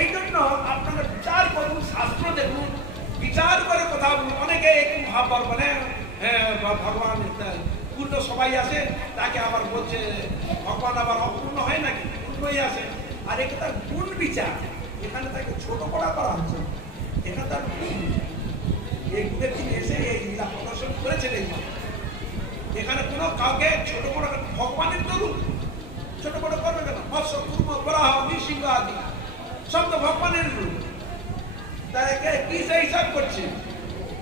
এই জন্য আপনারা বিচার করুন, শাস্ত্র দেখুন, বিচার করে কথা বলুন। অনেকে একটু ভাববার মানে ভগবান পূর্ণ সবাই আসে, তাকে আবার বলছে ভগবান আবার অপূর্ণ হয় নাকি, পূর্ণই আসে। আর এটা তার গুণ বিচার, এখানে তাকে ছোট করা হচ্ছে, এটা তার গুণ। এই গুণের তিনি এসে এই লীলা প্রদর্শন করেছেন। এই এখানে কোনো কাউকে ছোট বড় ভগবানের দরুন ছোট বড় করবে কেন? মৎস্য কুর্ম বরাহ নৃসিংহ আদি সব তো ভগবানের রূপ, তাকে কি সে হিসাব করছে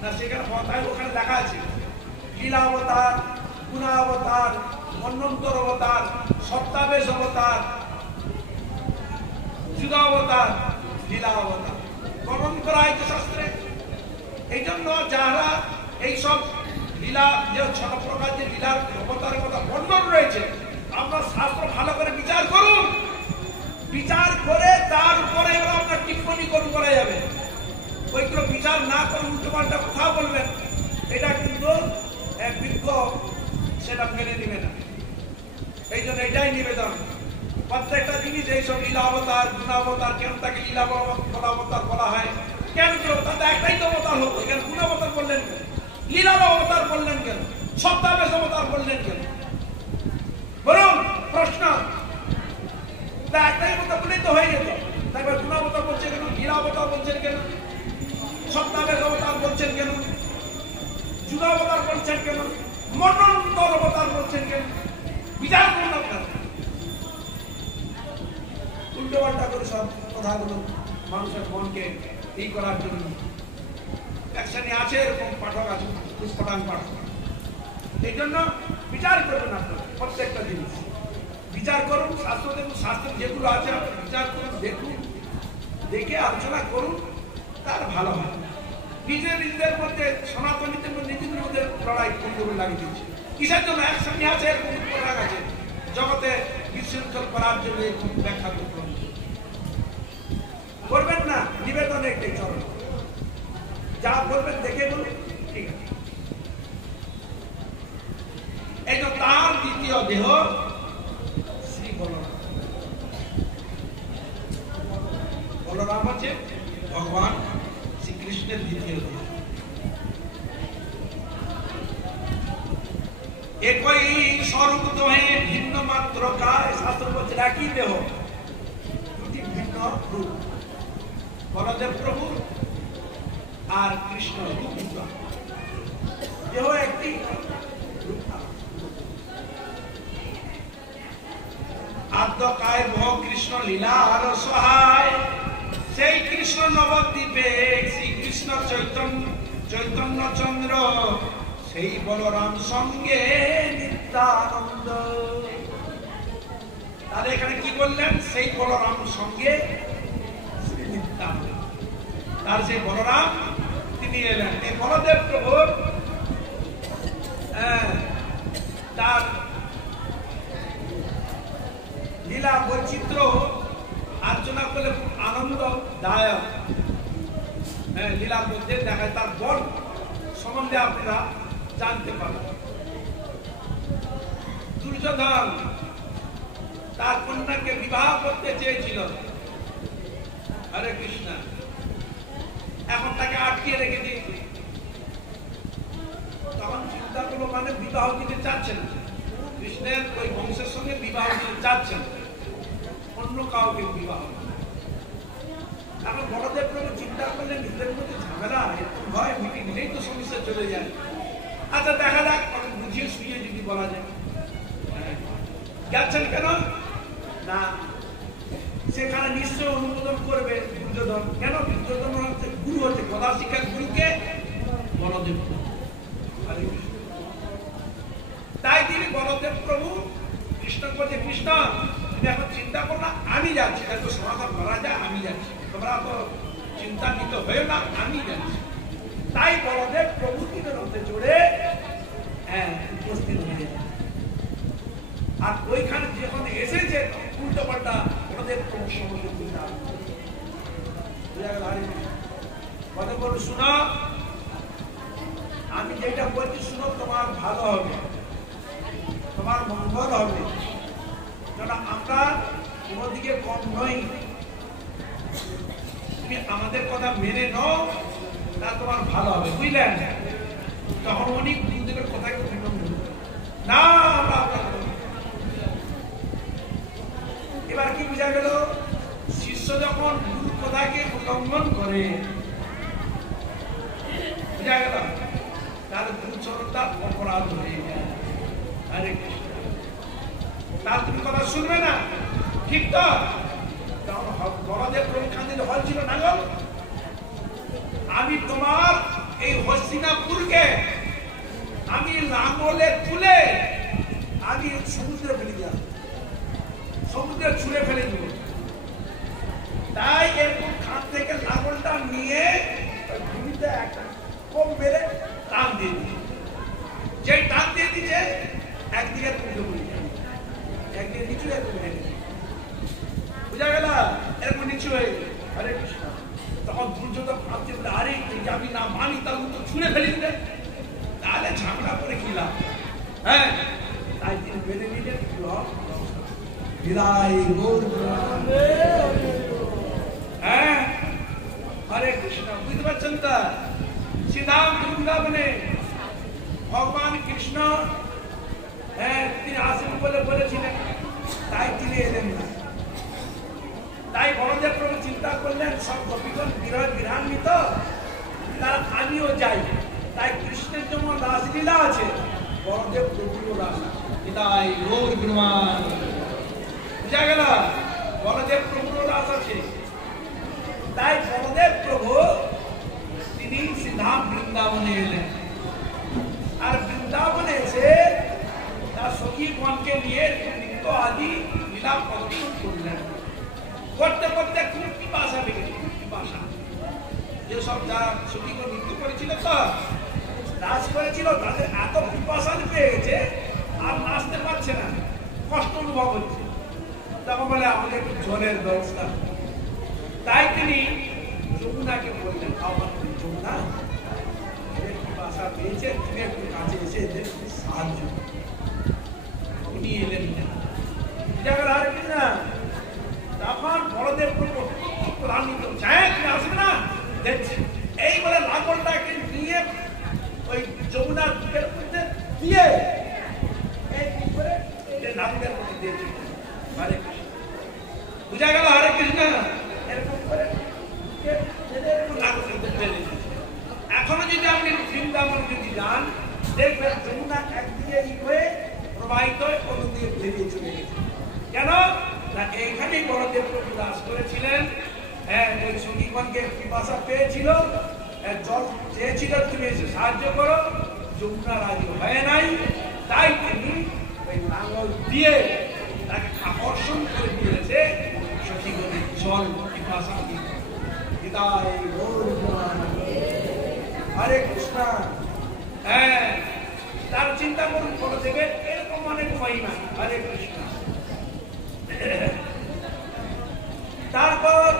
না? সেখানে ওখানে লেখা আছে লীলাবতার, গুণাবতার, মন্বন্তর অবতার, সত্তাবেশ অবতার, যুগাবতার, লীলা অবতার বর্ণন করা হয়েছে শাস্ত্রে। এই জন্য যারা এইসব লীলা যে 6 প্রকার যে লীলার অবতারের কথা বর্ণন রয়েছে, আপনার শাস্ত্র ভালো করে বিচার করুন, বিচার করে তার উপরে আপনার টিপ্পণী করা যাবে। ওইগুলো বিচার না করে উল্টো পাল্টা কথা বলবেন, এটা কিন্তু বিজ্ঞ সেটা মেনে নিবে না। এই জন্য এটাই নিবেদন, প্রত্যেকটা জিনিস এইসব লীলাবতার গুণাবতার, কেন তাকে লীলাবতার বলা হয়, কেন কেউ তাতে একটাই তো অবতার হতো, এখানে গুণাবতার বললেন কেন, লীলার অবতার বললেন কেন, সপ্তাহেশ অবতার বললেন কেন? বলুন প্রশ্ন, একটাই অবতার বলেই তো হয়ে যেত। তারপর গুণাবতার বলছে কেন, লীলাবতার বলছেন কেন, সপ্তাহেশ অবতার বলছেন কেন, যুগাবতার বলছেন কেন, মন্বন্তর অবতার বলছেন কেন? বিচার করুন আপনার। উল্টো পাল্টা করে সব কথাগুলো মানুষের মনকে এই করার জন্য এক শ্রেণী আছে, এরকম পাঠক আছে, পুষ্পটাং পাঠক। এই জন্য বিচার করবেন আপনার প্রত্যেকটা জিনিস, বিচার করুন, শাস্ত্র দেখুন, শাস্ত্র যেগুলো আছে আপনি বিচার করুন, দেখুন, দেখে আলোচনা করুন, তার ভালো হয়। নিজেদের মধ্যে সনাতনীদের মধ্যে নিজেদের মধ্যে লড়াই করে লাগিয়ে দিচ্ছে কিসের জন্য? এক শ্রেণী আছে এরকম উৎপরাগ আছে জগতে বিশৃঙ্খল করার জন্য এরকম ব্যাখ্যা করবেন না। নিবেদন একটি চরণ, যা বলবেন দেখে বলুন, ঠিক আছে। এই তো তার দ্বিতীয় দেহ শ্রী বলরাম। বলরাম হচ্ছে ভগবান শ্রীকৃষ্ণের দ্বিতীয় দেহ। একই স্বরূপ দোহে ভিন্ন মাত্র কায়, শাস্ত্র বলছে একই দেহ দুটি ভিন্ন রূপ, বলদেব প্রভু আর কৃষ্ণ রূপ দুটো, দেহ একটি রূপ। আদ্য কায় বহ কৃষ্ণ লীলার সহায়, সেই কৃষ্ণ নবদ্বীপে শ্রীকৃষ্ণ চৈতন্য চন্দ্র, সেই বলরাম সঙ্গে নিত্যানন্দ। তাহলে এখানে কি বললেন? সেই বলরাম সঙ্গে নিত্যানন্দ, তার সেই বলরাম তিনি এলেন। এই বলদেব প্রভুর তার লীলা বৈচিত্র্য আলোচনা করলে খুব আনন্দদায়ক। লীলার মধ্যে দেখায় তার বল সম্বন্ধে আপনারা জানতে পারবেন। দুর্যোধন তার কন্যাকে বিবাহ করতে চেয়েছিল, হরে কৃষ্ণ, এখন তাকে আটকিয়ে রেখে দিয়েছে। তখন চিন্তা করলো, মানে বিবাহ দিতে চাচ্ছেন, কৃষ্ণের ওই বংশের সঙ্গে বিবাহ দিতে চাচ্ছেন, অন্য কাউকে বিবাহ। এখন বড়দেব প্রভু চিন্তা করলেন নিজের মধ্যে ঝামেলা এরকম হয়, মিটিং নিলেই তো সমস্যা চলে যায়। আচ্ছা দেখা যাক, বুঝিয়ে শুয়ে যদি বলা যায়। যাচ্ছেন কেন না, সেখানে নিশ্চয় অনুমোদন করবে দুর্যোধন। কেন? দুর্যোধন হচ্ছে গুরু, হচ্ছে কথা শিক্ষার গুরুকে বলদেব। তাই তিনি বলদেব প্রভু কৃষ্ণ বলছে, কৃষ্ণ তুমি এখন চিন্তা করো না, আমি যাচ্ছি, এত সমাধান করা যায়, আমি যাচ্ছি, তোমরা তো চিন্তান্বিত হয়ে না, আমি যাচ্ছি। তাই বলদেব প্রভু তিনি রথে চড়ে উপস্থিত হয়ে যায়। আর ওইখানে যখন এসেছে উল্টো পাল্টা বলদেব প্রভু সমস্ত চিন্তা বলে, শোনো, আমি যেটা বলছি শুনো, তোমার ভালো হবে, তোমার মঙ্গল হবে, কারণ আমরা কোনদিকে কম নই, তুমি আমাদের কথা মেনে নাও, তা তোমার ভালো হবে, বুঝলেন? তখন উনি গুরুদেবের কথা না, এবার কি বোঝা গেল? শিষ্য যখন গুরুর কথাকে উল্লঙ্ঘন করে, বোঝা গেল তার গুরুচরণটা অপরাধ হয়ে যায়। হরে কৃষ্ণ, তার তুমি কথা শুনবে না, ঠিক তো? বড়দের প্রমুখান্দিত হয়েছিল না গো, আমি তোমার এই হস্তিনাপুরকে আমি লাঙ্গলে তুলে আমি সমুদ্রে ফেলে দিয়া, সমুদ্রে ছুঁড়ে ফেলে দিব। তাই এরকম খান থেকে লাঙ্গলটা নিয়ে ভূমিতে একটা কম মেরে টান দিয়ে দিচ্ছে, যে টান দিয়ে দিচ্ছে একদিকে তুলে পড়ে যায়। এরকম হয়ে গেছে, বুঝা গেল? এরকম নিচু হয়ে গেছে। হরে কৃষ্ণ। তখন দুর্যোধন ভাবছে, আরে যদি আমি না মানি তাহলে তো ছুঁড়ে ফেলে দিবে, তাহলে ঝামেলা করে কি লাভ? হ্যাঁ, তাই তিনি বেঁধে নিলেন। বিদায় গৌর। হ্যাঁ, হরে কৃষ্ণ। বুঝতে পারছেন তো? শ্রীধাম বৃন্দাবনে ভগবান কৃষ্ণ, হ্যাঁ, তিনি আসেন বলে বলেছিলেন, তাই তিনি এলেন না। তাই বলদেব প্রভু চিন্তা করলেন, সব গোপীগণ বিরান্বিত, তারা আমিও যাই। তাই কৃষ্ণের যেমন রাসলীলা আছে, বলদেব প্রভুরও রাস আছে। তাই গৌর বিমান বুঝা গেল? বলদেব প্রভুরও রাস আছে। তাই বলদেব প্রভু তিনি শ্রীধাম বৃন্দাবনে এলেন। আর বৃন্দাবনে এসে তার সখীগণকে নিয়ে নৃত্য আদি লীলা প্রদর্শন করলেন। করতে করতে খুব পিপাসা লেগেছে, খুব পিপাসা। যেসব যারা সখীগণ নৃত্য করেছিল, তো নাচ করেছিল, তাদের এত পিপাসা পেয়ে গেছে, আর নাচতে পারছে না, কষ্ট অনুভব হচ্ছে। তখন বলে আমাদের একটু জলের ব্যবস্থা। তাই তিনি যমুনাকে বললেন, যমুনা পিপাসা পেয়েছে, তুমি একটু কাছে এসে এদের সাহায্য। উনি এলেন না। তখন বলদেব প্রভু রান্বিত, চায় তুমি আসবে না, দেখছি। এই বলে লাঙ্গলটাকে নিয়ে ওই যমুনার বুকের মধ্যে দিয়ে নামদের মধ্যে দিয়েছে। হরে কৃষ্ণ। বুঝা গেল? হরে কৃষ্ণ। এরকম করে এখনো যদি আপনি বৃন্দাবন যদি যান, দেখবেন যমুনা একদিকে হয়ে প্রবাহিত হয়ে অন্য দিয়ে বেরিয়ে চলে গেছে। কেন না, এইখানেই বলদেব প্রভু দাস করেছিলেন। হ্যাঁ, ওই সখীগণকে পিপাসা পেয়েছিল, জল চেয়েছিল, তুমি এসে সাহায্য করো। যমুনা রাজি হয় নাই, তাই তিনি ওই লাঙ্গল দিয়ে তাকে আকর্ষণ করে দিয়েছে সখীগণের জল পিপাসা দিয়ে। হরে কৃষ্ণ। হ্যাঁ, তার চিন্তা করুন, করে দেবে এরকম অনেক মহিমা। হরে কৃষ্ণ। তারপর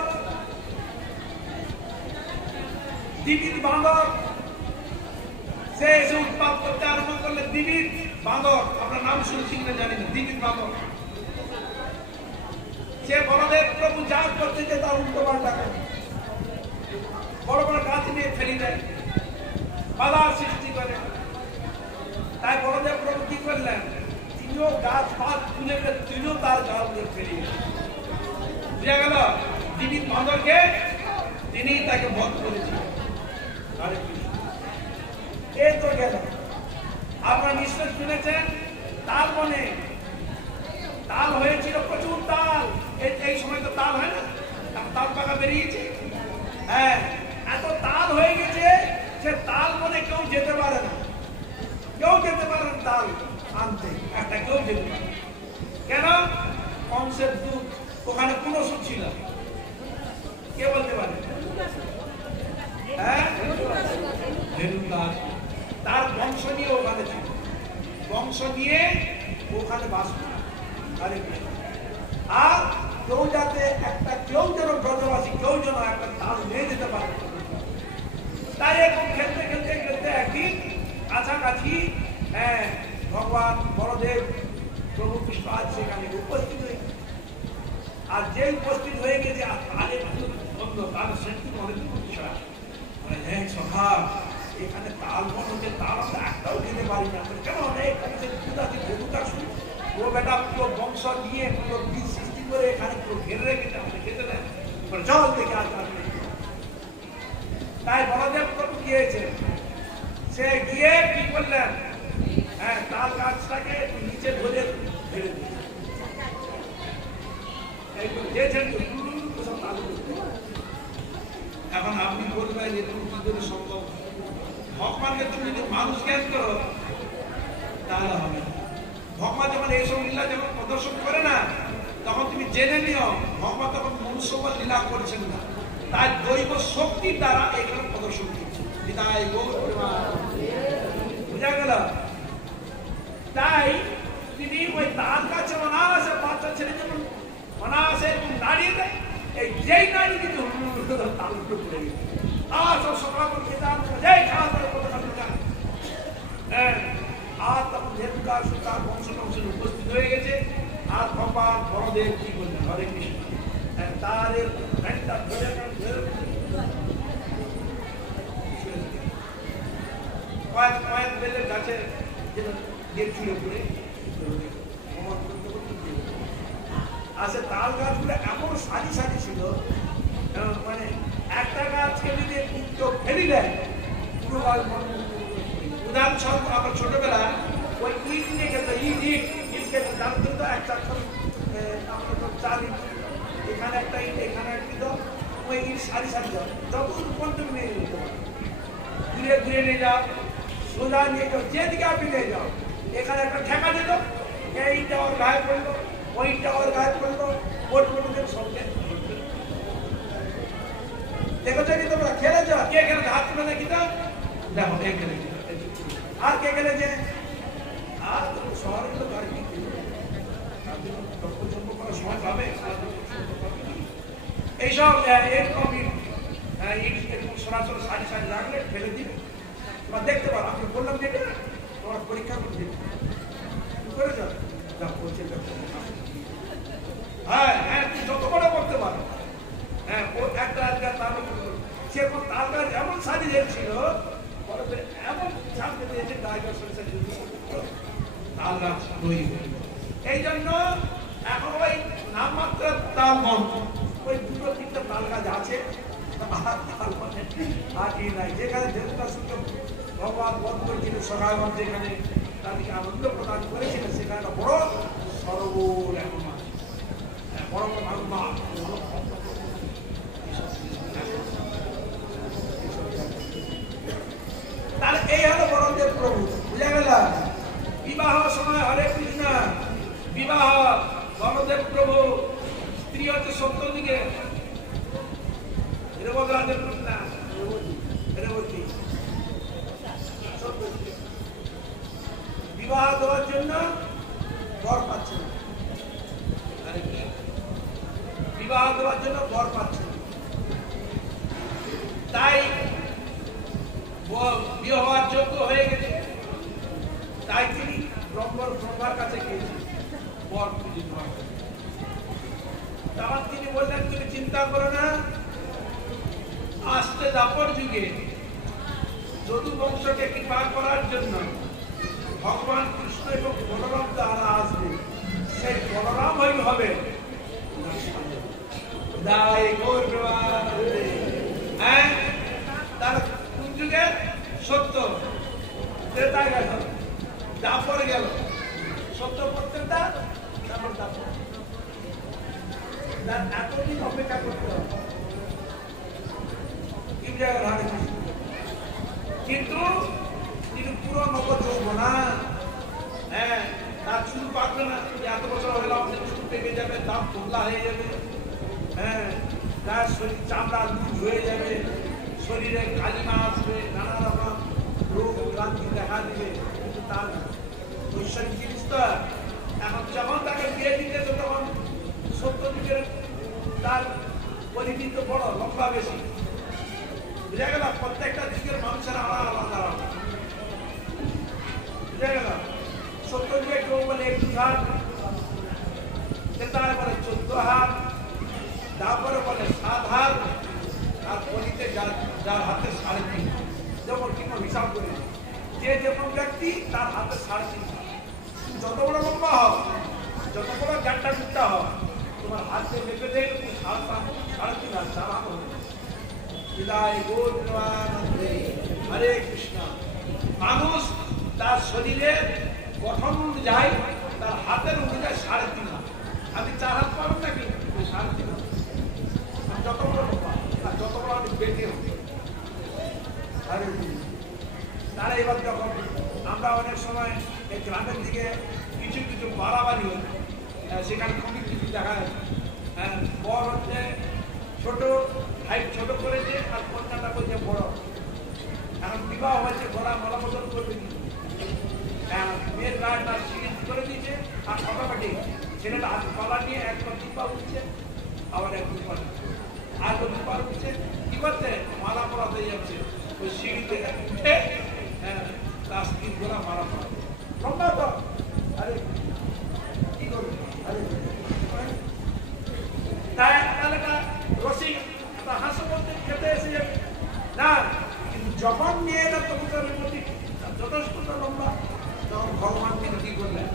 দিবির বাঁদর, সে এসে উৎপাদ করতে আরম্ভ করলে। দিবির বাঁদর, আমরা নাম শুনছি না জানি না, দিবির বাঁদর। সে বলদেব প্রভু যা করতে যে তার উল্টো পাল্টা করে, বড় বড় গাছ নিয়ে ফেলি দেয়, বাধার সৃষ্টি করে। তাই বলদেব প্রভু কি করলেন, তিনিও গাছ পাত তুলে তিনিও তার গাল দিয়ে ফেলিয়ে। বুঝা গেল? দিবির বাঁদরকে তিনি তাকে বধ করেছিলেন। এই তো গেল। আপনারা নিশ্চয় শুনেছেন, তাল বনে তাল হয়েছিল, প্রচুর তাল। এই সময় তো তাল হয় না, তাল পাকা বেরিয়েছে। হ্যাঁ, এত তাল হয়ে গেছে, সে তাল বনে কেউ যেতে পারে না, কেউ যেতে পারে না তাল আনতে, একটা কেউ যেতে পারে। কেন? কংসের দুধ, ওখানে কোনো সুখ ছিল, কে বলতে পারে? হ্যাঁ, তার বংশ নিয়ে ওখানে ছিল, বংশ নিয়ে ওখানে বাস করে। আর কেউ যাতে একটা, কেউ যেন ব্রজবাসী, কেউ যেন একটা তাল নিয়ে যেতে পারে। তাই এখন খেলতে খেলতে খেলতে একদিন কাছাকাছি, হ্যাঁ, ভগবান বলদেব প্রভু কৃষ্ণ আজ সেখানে উপস্থিত হয়ে গেছে। আর যে উপস্থিত হয়ে গেছে, আর তালে বন্ধ, তার সেটি অনেক বিষয়। হ্যাঁ সখা, এখানে তাল বন্ধে তাল আমরা একটাও খেতে পারি না। কেন? এখানে যে দুধ আছে, গরুটা শুনি ও বেটা পুরো বংশ নিয়ে পুরো বীজ সৃষ্টি করে এখানে পুরো ঘেরে রেখেছে, আমাদের খেতে দেয়, জল থেকে আসবে। তাই বলদেব প্রভু গিয়েছে, সে গিয়ে কি করলেন, হ্যাঁ, তাল গাছটাকে নিচে ধরে ফেলে দিয়েছে। এখন আপনি বলবেন এরকম কি করে সম্ভব? ভগবানকে তুমি যদি মানুষ জ্ঞান করো তাহলে হবে না। ভগবান যখন এইসব লীলা যখন প্রদর্শন করে না, তখন তুমি জেনে নিও ভগবান তখন মনুষ্য বা লীলা করছেন না, তার দৈব শক্তির দ্বারা এখানে প্রদর্শন করছে। বুঝা গেল? তাই তিনি ওই তার কাছে অনায়াসে বাচ্চা ছেলে যেমন অনায়াসে দাঁড়িয়ে দেয়, এই যেই নারী কিন্তু তার উপরে পড়ে গেছে। আর সব সকাল খেতাম যেই খাওয়া তার কথা আর তখন যেহেতু তার বংশ উপস্থিত হয়ে গেছে। আর ভগবান বড়দের কি বলছেন, হরে কৃষ্ণ, তার কয়েক বেলের গাছে ছুঁড়ে পড়ে আসে। তাল গাছগুলো এমন সারি সারি ছিল, মানে একটা গাছকে যদি কেউ ফেলি দেয় পুরো গাছ। উদাহরণস্বরূপ আমার ছোটবেলায় ওই ইট নিয়ে খেতে, ইট খেতে তার কিন্তু একটা আমরা তো 4 ইট, এখানে একটা ইট, এখানে একটা ইট, ওই ইট সারি সারি যাও, যত পর্যন্ত নিয়ে যেতে পারে, ঘুরে ঘুরে নিয়ে যাও, সোজা নিয়ে যাও, যেদিকে আপনি নিয়ে যাও। এখানে একটা ঠেকা দিল, এইটা ওর গায়ে পড়লো, ওইটা ওর গায়ে পড়লো, ওর পড়লো সবকে। দেখেছো কি তোমরা খেলেছ? কে খেলেছে হাত তুলে নাকি? তো দেখো কে খেলেছে, আর কে খেলেছে? আর শহরে তো গাড়ি সময় পাবে এইসব এরকম সরাসরি সারি সারি রাখলে ফেলে দিবে। তোমরা দেখতে পারো, আমি বললাম যে তোমরা পরীক্ষা করতে করেছ। হ্যাঁ হ্যাঁ, তুই যত বড় করতে পারো। হ্যাঁ, ও একটা সে তাল গাছ এমন সাজিয়ে ছিল, এমন সামনে দিয়েছে তাল গাছ তৈরি হয়ে। এই জন্য এখন ওই নামমাত্র তাল মন্ত্র, ওই 2-3টা তাল গাছ আছে, আর কি নাই। যেখানে দেবতা সূর্য ভগবান বধ করেছিল সখাগণ, যেখানে তাদেরকে আনন্দ প্রদান করেছিলেন, সেখানে বড় সরোবর এখন আছে, বড় ভাগমা। তাহলে এই হলো বড়দেব প্রভু, বুঝা গেল? বিবাহ সময় হরে কৃষ্ণ বিবাহ, বড়দেব প্রভু, স্ত্রী হচ্ছে সপ্তদিকে রেবতরাজের কন্যা রেবতী। বিবাহ দেওয়ার জন্য বর পাচ্ছে না, বিবাহ দেওয়ার জন্য বর পাচ্ছে না, তাই বিয়ে হওয়ার যোগ্য হয়ে গেছে। তাই তিনি ব্রহ্মার কাছে গিয়েছেন বর খুঁজে পাওয়ার জন্য। তখন তিনি বললেন, তুমি চিন্তা করো না, আসতে দাপর যুগে যদু বংশকে কৃপা করার জন্য ভগবান কৃষ্ণ এবং বলরাম দ্বারা আসবে, সেই বলরাম হবে। হ্যাঁ, তার কোন যুগে? সত্য ত্রেতায় গেল, দাপর গেল, সত্য প্রত্যেকটা তারপর দাপর। এতদিন অপেক্ষা করতে হবে কিন্তু তিনি পুরো নগদ যৌবনা। হ্যাঁ, তার চুল পাকবে না, এত বছর হলে আমাদের চুল পেকে যাবে, দাম খোলা হয়ে যাবে। হ্যাঁ, তার শরীর চামড়া লুজ হয়ে যাবে, শরীরে কালিমা আসবে, নানা রকম রোগ ক্লান্তি দেখা দিবে। কিন্তু তার ঐশ্বরিক জিনিস তো এখন যখন তাকে বিয়ে দিতেছে তখন সত্য দিকের তার পরিধি তো বড়, লম্বা বেশি, বুঝা গেল? প্রত্যেকটা দিকের মানুষের আলাদা আলাদা, বুঝা গেল? সত্য দিকে কেউ বলে 21 হাত, ক্রেতায় বলে 14 হাত, তারপরে বলে 7 হাত, আর পরিতে যার হাতে 3.5 হাত। যেমন কিনো হিসাব করে যে যেমন ব্যক্তি তার হাতে 3.5 হাত। যত বড় লম্বা হোক, যত বড় গাঁটটা টুকটা হোক, তোমার হাতে মেপে দেয় 3.5 হাত, 4 হাত হবে। হরে কৃষ্ণ। মানুষ তার শরীরের গঠন অনুযায়ী তার হাতের অনুযায়ী 3.5 হাত। আপনি 4 হাত পাবেন নাকি? 3.5 হাত। যত বড় লম্বা আর যত বড় আপনি বেঁধে হবে। তারা এবার যখন আমরা অনেক সময় এই গ্রামের দিকে কিছু কিছু বাড়াবাড়ি হয়, সেখানে খুবই কিছু দেখা যায়। বর হচ্ছে ছোট, হাইট ছোট করেছে, আর কন্যাটা বলছে বড়। এখন বিবাহ হয়েছে, ঘোড়া মলা বদল করবে, মেয়ের গায়ে তার সিরিজ করে দিয়েছে, আর অটোমেটিক ছেলেটা হাত পালা নিয়ে একবার দুপা উঠছে, আবার এক দুপা আর দুপা উঠছে, কি করছে মালা পড়াতে যাচ্ছে ওই সিঁড়িতে উঠে ক্লাস 3 গোলা মালা পড়া লম্বা তো। আরে কি করবে, আরে তাহলে রসিক হাসো বলতে খেতে এসে যাবে না, কিন্তু যখন মেয়েরা কবুতরের প্রতি যথেষ্ট লম্বা, তখন ভগবান তিনি কি করলেন,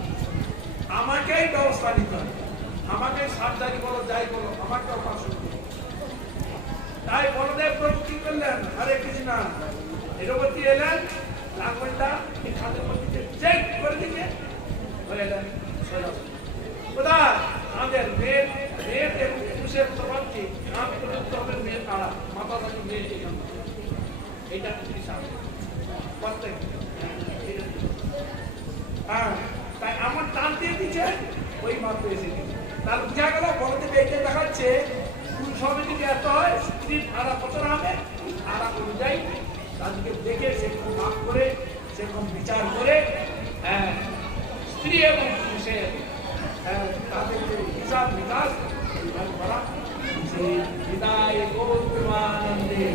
আমাকেই ব্যবস্থা নিতে হবে, আমাকে সাবধানী বলো যাই বলো, আমাকে উপাসন করো। তাই বলদেব প্রভু কি করলেন, হরে কৃষ্ণ এরবতী এলেন, লাঙ্গলটা এই খাদের মধ্যে চেক করে দিকে হয়ে এলেন কোথায় আমাদের মেয়ের মেয়ের এবং পুরুষের সবাইকে কাঁধ পর্যন্ত হবে মেয়ের কাড়া, মাথা থাকি মেয়ে এইটা প্রত্যেক। হ্যাঁ তাই আমার টান দিয়ে দিচ্ছে ওই মাত্র এসে দিচ্ছে, তার বোঝা গেল বলতে এইটা দেখাচ্ছে পুরুষ হবে যদি এত হয়, স্ত্রীর ভাড়া কত হবে ভাড়া অনুযায়ী তাদেরকে দেখে সেরকম ভাগ করে সেরকম বিচার করে স্ত্রী এবং পুরুষের তাদের যে হিসাব বিকাশ করা বিদায় গৌরবানন্দে।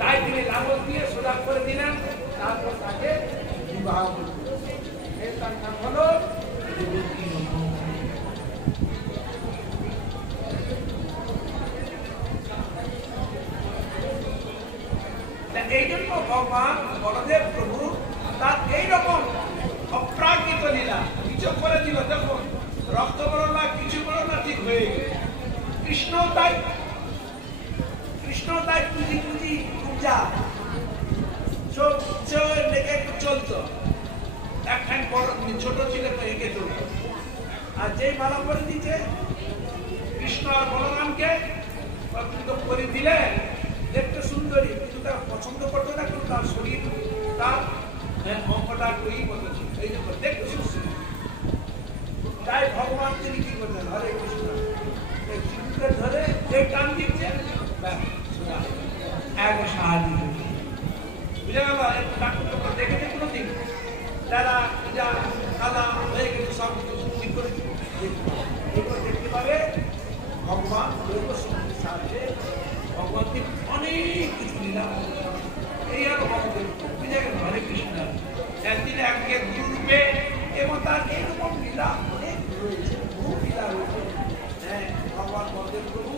তাই তিনি লাঙ্গল দিয়ে সোজা করে দিলেন, তারপর তাকে বিবাহ করলেন, তার নাম হলো এই জন্য ভগবান বলদেব প্রভু তার এইরকম অপ্রাকৃত লীলা কিছু করে দিল। দেখুন রক্ত বলো না কিছু বলো না ঠিক হয়ে গেল। কৃষ্ণ তাই পুঁজি পূজা সব লেগে চলতো, একখান বড় ছোট ছিল তো এঁকে চলত। আর যেই মালা করে দিচ্ছে কৃষ্ণ আর বলরামকে করে দিলে দেখতে সুন্দরী, কিন্তু তার পছন্দ করতো না, কিন্তু তার শরীর তার অঙ্কটা তৈরি করতে ছিল, এই জন্য দেখতে সুস্থ। তাই ভগবান তিনি কি করলেন, হরে কৃষ্ণ ধরে এই টান দিচ্ছে এক সাহায্য বুঝে গেল। ডাক্তার দেখেছে কোনোদিন যারা পূজা খালা হয়ে গেছে সব কিছু ঠিক করে দেখতে পাবে ভগবান দৈব শক্তির সাহায্যে ভগবান তিনি অনেক কিছু লীলা এই আর ভগবান বুঝে গেল। হরে কৃষ্ণ একদিনে একদিকে গুরু রূপে এবং তার এইরকম লীলা অনেক রয়েছে, বহু লীলা রয়েছে। হ্যাঁ ভগবান বলদেব প্রভু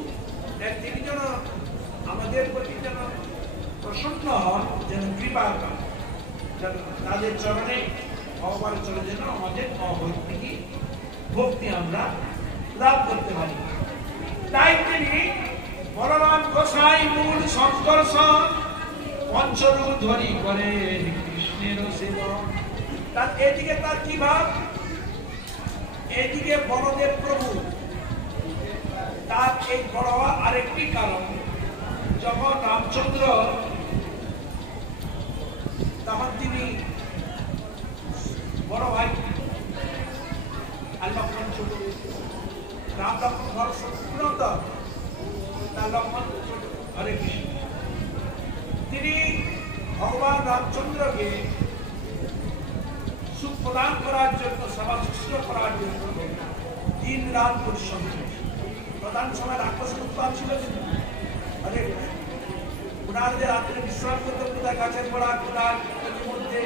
তিনি যেন আমাদের প্রতি যেন প্রসন্ন হন, যেন কৃপা করেন, যেন তাদের চরণে ভগবানের চরণে যেন আমাদের অবৈতনিক ভক্তি আমরা লাভ করতে পারি। তাই তিনি বলরাম গোসাই মূল সংকর্ষণ পঞ্চরূপ ধরি করে কৃষ্ণের সেবন। তার এদিকে তার কি ভাব, এদিকে বলদেব প্রভু তার এই বড় হওয়ার আরেকটি কারণ, যখন রামচন্দ্র তখন তিনি বড় ভাই আর লক্ষ্মণ ছোট, রাম লক্ষ্মণ ঘর সম্পূর্ণ তার লক্ষ্মণ ছোট। হরে কৃষ্ণ তিনি ভগবান রামচন্দ্রকে সুখ প্রদান করার জন্য, সেবা শুশ্রূষা করার জন্য দিন রাত পরিশ্রম করেছেন। প্রধান সময় রাক্ষসের উৎপাদ ছিল, ওনার যে রাত্রে বিশ্রাম করতে কোথায় গাছের গোড়া কোথায় মধ্যে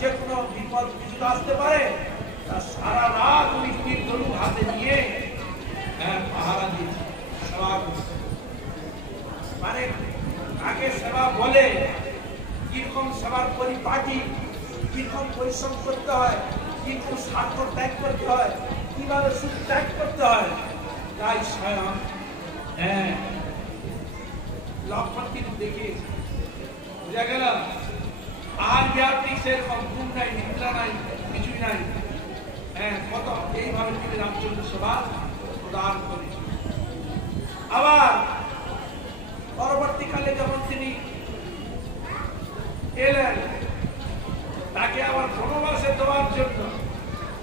যে কোনো বিপদ কিছু আসতে পারে, তার সারা রাত উনি ধনু হাতে নিয়ে পাহারা দিয়েছে, সেবা করছে। মানে আগে সেবা বলে কিরকম সেবার পরিপাটি, কিরকম পরিশ্রম করতে হয়, কিরকম স্বার্থ ত্যাগ করতে হয়, কিভাবে সুখ ত্যাগ করতে হয়, তাই স্বয়ং লক্ষ্মণ কিন্তু দেখিয়েছে। বুঝা গেল। আর যাত্রী সেরকম ঘুম নাই, নিদ্রা নাই, কিছুই নাই। কত এইভাবে তিনি রামচন্দ্র সেবা প্রদান করেছেন। আবার পরবর্তীকালে যখন তিনি এলেন, তাকে আবার বনবাসে দেওয়ার জন্য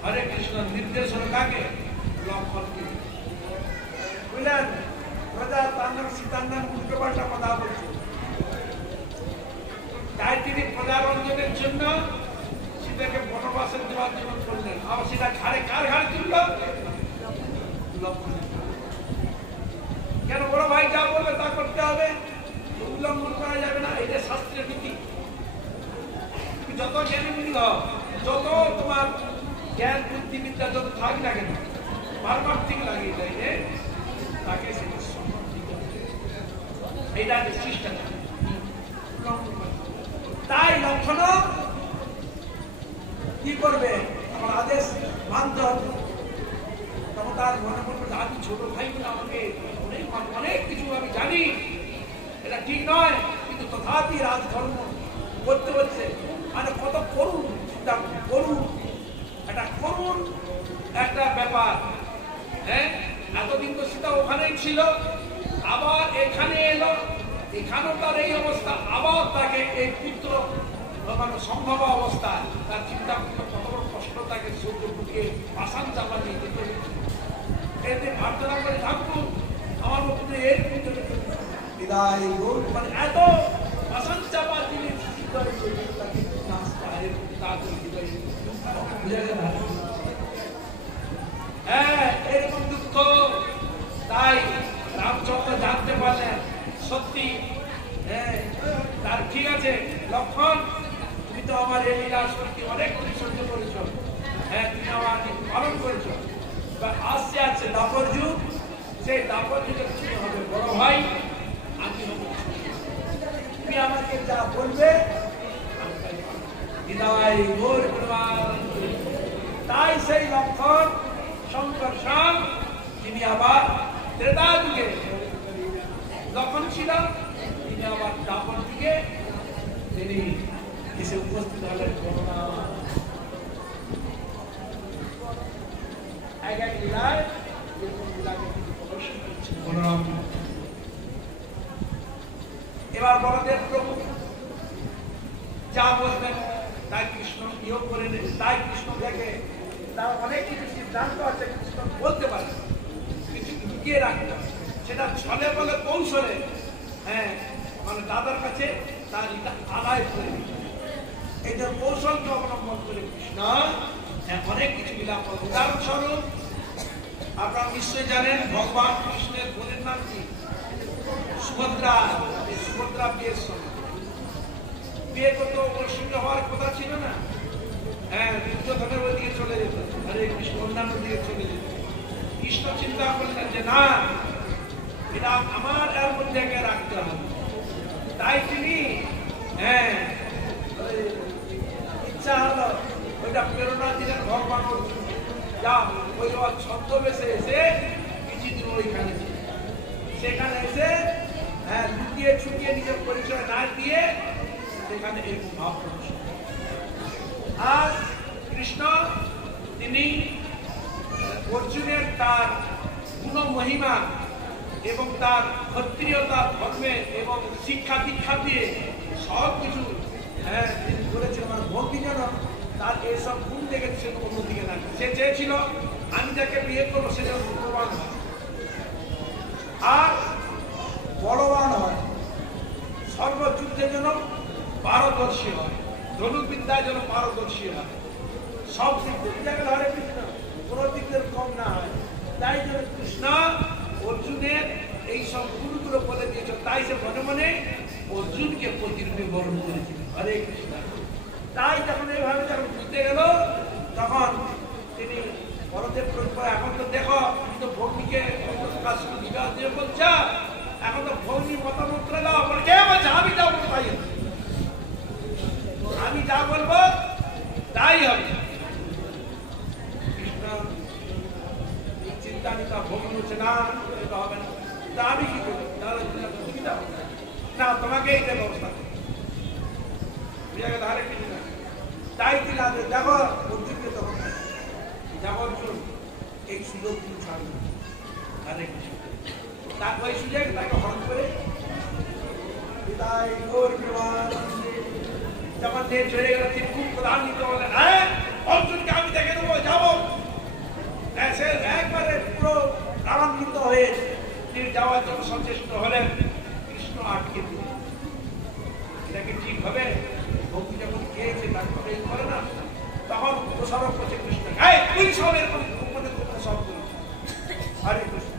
হরে কৃষ্ণ নির্দেশ হল কাকে, লক্ষ্মণকে। বুঝলেন, প্রজা তার নাম সীতার নাম উল্টো পাল্টা কথা বলছে। তাই তিনি প্রজারঞ্জনের জন্য থেকে বনবাসের দেওয়ার জীবন করলেন, আবার সেটা ঘাড়ে কার ঘাড়ে তুলল? লক্ষণের। কেন? বড় ভাই যা বলবে তা করতে হবে, উল্লঙ্ঘন করা যাবে না, এটা শাস্ত্রের নীতি। তুমি যত জ্ঞানী গুণী হও, যত তোমার জ্ঞান বুদ্ধিবিদ্যা যত থাক না কেন, পারমার্থিক লাগিয়ে দেয় তাকে সেটা সম্মান দিতে হবে। এইটা যে শিষ্টাচার, তাই লক্ষণ কি করবে? আমার আদেশ মানতে হবে। তখন তার মনে করবে আমি ছোট ভাই বলে আমাকে অনেক অনেক কিছু আমি জানি, এটা ঠিক নয়, কিন্তু তথাপি রাজধর্ম করতে হচ্ছে। মানে কত করুন, চিন্তা করুন, এটা করুন একটা ব্যাপার। হ্যাঁ, এতদিন তো সেটা ওখানেই ছিল, আবার এখানে এলো, এখানেও তার এই অবস্থা, আবার তাকে এই পুত্র মানে সম্ভব অবস্থা, তার চিন্তা করতে কত বড় কষ্ট, তাকে সূর্য ঢুকে পাষাণ চাপা নিয়ে যেতে এতে প্রার্থনা করে থাকুন আমার মধ্যে এর ভিতরে বিদায় মানে এত পাষাণ চাপা জিনিস হ্যাঁ, এরকম দুঃখ। তাই রামচন্দ্র জানতে পারলেন সত্যি, হ্যাঁ তার ঠিক আছে লক্ষণ, তুমি তো আমার এই লীলা সত্যি অনেক কিছু সহ্য করেছ, হ্যাঁ তুমি আমার পালন করেছ, আসছে আছে দাপর যুগ, সেই দাপর যুগে তুমি হবে বড় ভাই, আমি হব, তুমি আমাকে যা বলবে তাই সেই লক্ষণ শঙ্কর শাম তিনি আবার ত্রেতা যুগে লক্ষণ ছিল, তিনি আবার দাপর যুগে তিনি এসে উপস্থিত হলেন। এক এক লীলায় এবার বলদেব প্রভু যা বলবেন তাই কৃষ্ণ ইয়োগ করে নেন। তাই কৃষ্ণ থেকে তার অনেক কিছু সিদ্ধান্ত আছে, কৃষ্ণ বলতে পারে, কিছু লুকিয়ে রাখতে, সেটা ছলে বলে কৌশলে, হ্যাঁ মানে দাদার কাছে তার আদায় করে দিতে, এই যে কৌশলকে অবলম্বন করে কৃষ্ণ অনেক কিছু লীলা করেন। উদাহরণস্বরূপ আপনারা নিশ্চয়ই জানেন ভগবান কৃষ্ণের বোনের নাম কি? সুভদ্রা। এই সুভদ্রা বিয়ের সময় বিয়ে করতে ওর সঙ্গে হওয়ার কথা ছিল না, হ্যাঁ দুর্যোধনের ওই দিকে চলে যেত, হরে কৃষ্ণ অন্যান্য দিকে চলে যেত। কৃষ্ণ চিন্তা করলেন যে না, এটা আমার এর মধ্যে রাখতে হবে, তাই তিনি হ্যাঁ ইচ্ছা হলো ওইটা প্রেরণা দিলেন ভগবান অর্জুন, যা ওই ছদ্মবেশে এসে কিছুদিন ওইখানে সেখানে এসে হ্যাঁ লুকিয়ে ছুটিয়ে নিজের পরিচয় না দিয়ে সেখানে এরকম ভাব প্রদর্শন। আর কৃষ্ণ তিনি অর্জুনের তার গুণ মহিমা এবং তার ক্ষত্রিয়তা ধর্মে এবং শিক্ষা দীক্ষা দিয়ে সব কিছু হ্যাঁ তিনি করেছেন। আমার ভক্তিজনক তার এইসব গুণ দেখে সে অন্যদিকে না, সে চেয়েছিল আমি যাকে বিয়ে করবো সে যেন রূপবান হয় আর বলবান হয়, সর্বযুদ্ধে যেন পারদর্শী হয়, ধনুর্বিদ্যায় যেন পারদর্শী হয়, সব দিক থেকে হরে কৃষ্ণ কোনো দিক থেকে কম না হয়। তাই যেন কৃষ্ণ অর্জুনের এই সব গুণগুলো বলে দিয়েছে, তাই সে মনে মনে অর্জুনকে প্রতিরূপে বরণ করেছিল। হরে কৃষ্ণ। তাই যখন এইভাবে যখন বুঝতে গেল তখন তিনি বলদেব এখন তো দেখো তো ভৌমিকে বিবাহ দিয়ে বলছে, এখন তো ভৌমি মতামত দাও, কে বলছে আমি যা বলবো তাই হবে, আমি যা বলবো তাই হবে। কৃষ্ণ চিন্তা নিতা ভৌমি বলছে না এটা হবে না, তা আমি কি করি? তুমি যাও না, তোমাকে এই ব্যবস্থা ধারে কিছু না। তাই কি লাগে দেখো অর্জুনকে তখন দেখো অর্জুন এই সুযোগ তুমি ছাড়বে ধারে কিছু, তার ওই সুযোগ তাকে হরণ করে যখন দেশ চলে গেল তিনি খুব প্রধান্বিত হলেন, হ্যাঁ অর্জুনকে আমি দেখে দেবো যাবো, সে একবারে পুরো আনন্দিত হয়ে তিনি যাওয়ার জন্য সচেষ্ট হলেন। কৃষ্ণ আটকে দিল, এটাকে ঠিক হবে ভক্তি যখন খেয়েছে তারপরে করে না, তখন প্রসারক করছে কৃষ্ণ, তুই সব এরকম গোপনে গোপনে সব করি। হরে কৃষ্ণ,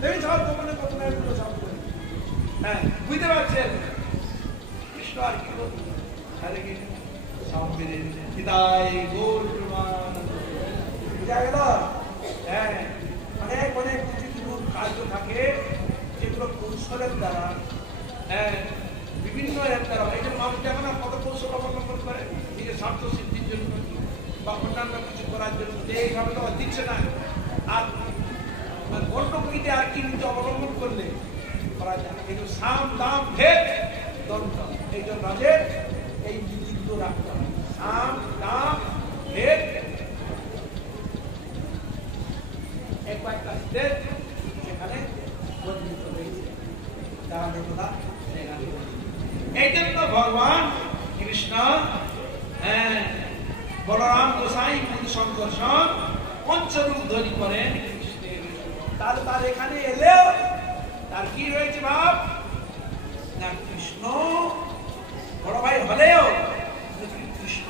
তুমি সব গোপনে গোপনে এরকম সব করি। হ্যাঁ, বুঝতে পারছেন কৃষ্ণ আর কি করবে? হরে কৃষ্ণ সব বেড়ে বিদায় গৌর প্রেমানন্দ। বুঝা গেল? হ্যাঁ, অনেক অনেক কিছু কিছু কার্য থাকে যেগুলো কৌশলের দ্বারা, হ্যাঁ, বিভিন্ন এর দ্বারা, এই যে মানুষ দেখো না কত কৌশল অবলম্বন করে নিজের স্বার্থ সিদ্ধির জন্য বা অন্যান্য কিছু করার জন্য, এইভাবে তো দিচ্ছে না। আর অন্য কইতে আর কি নীতি অবলম্বন করলে করা যায়? এই যে সাম দাম ভেদ দ্বন্দ্ব, এই জন্য রাজের এই নীতিগুলো রাখতে হবে। সাম দাম ভেদ এক কয়েকটা স্টেপ সেখানে বর্ণিত হয়েছে। এই জন্য ভগবান কৃষ্ণ বলরাম গোসাই সংকর্ষণ পঞ্চরূপ ধরি করেন কৃষ্ণের। তাহলে তার এখানে এলেও তার কি রয়েছে ভাব না, কৃষ্ণ বড় ভাই হলেও কৃষ্ণ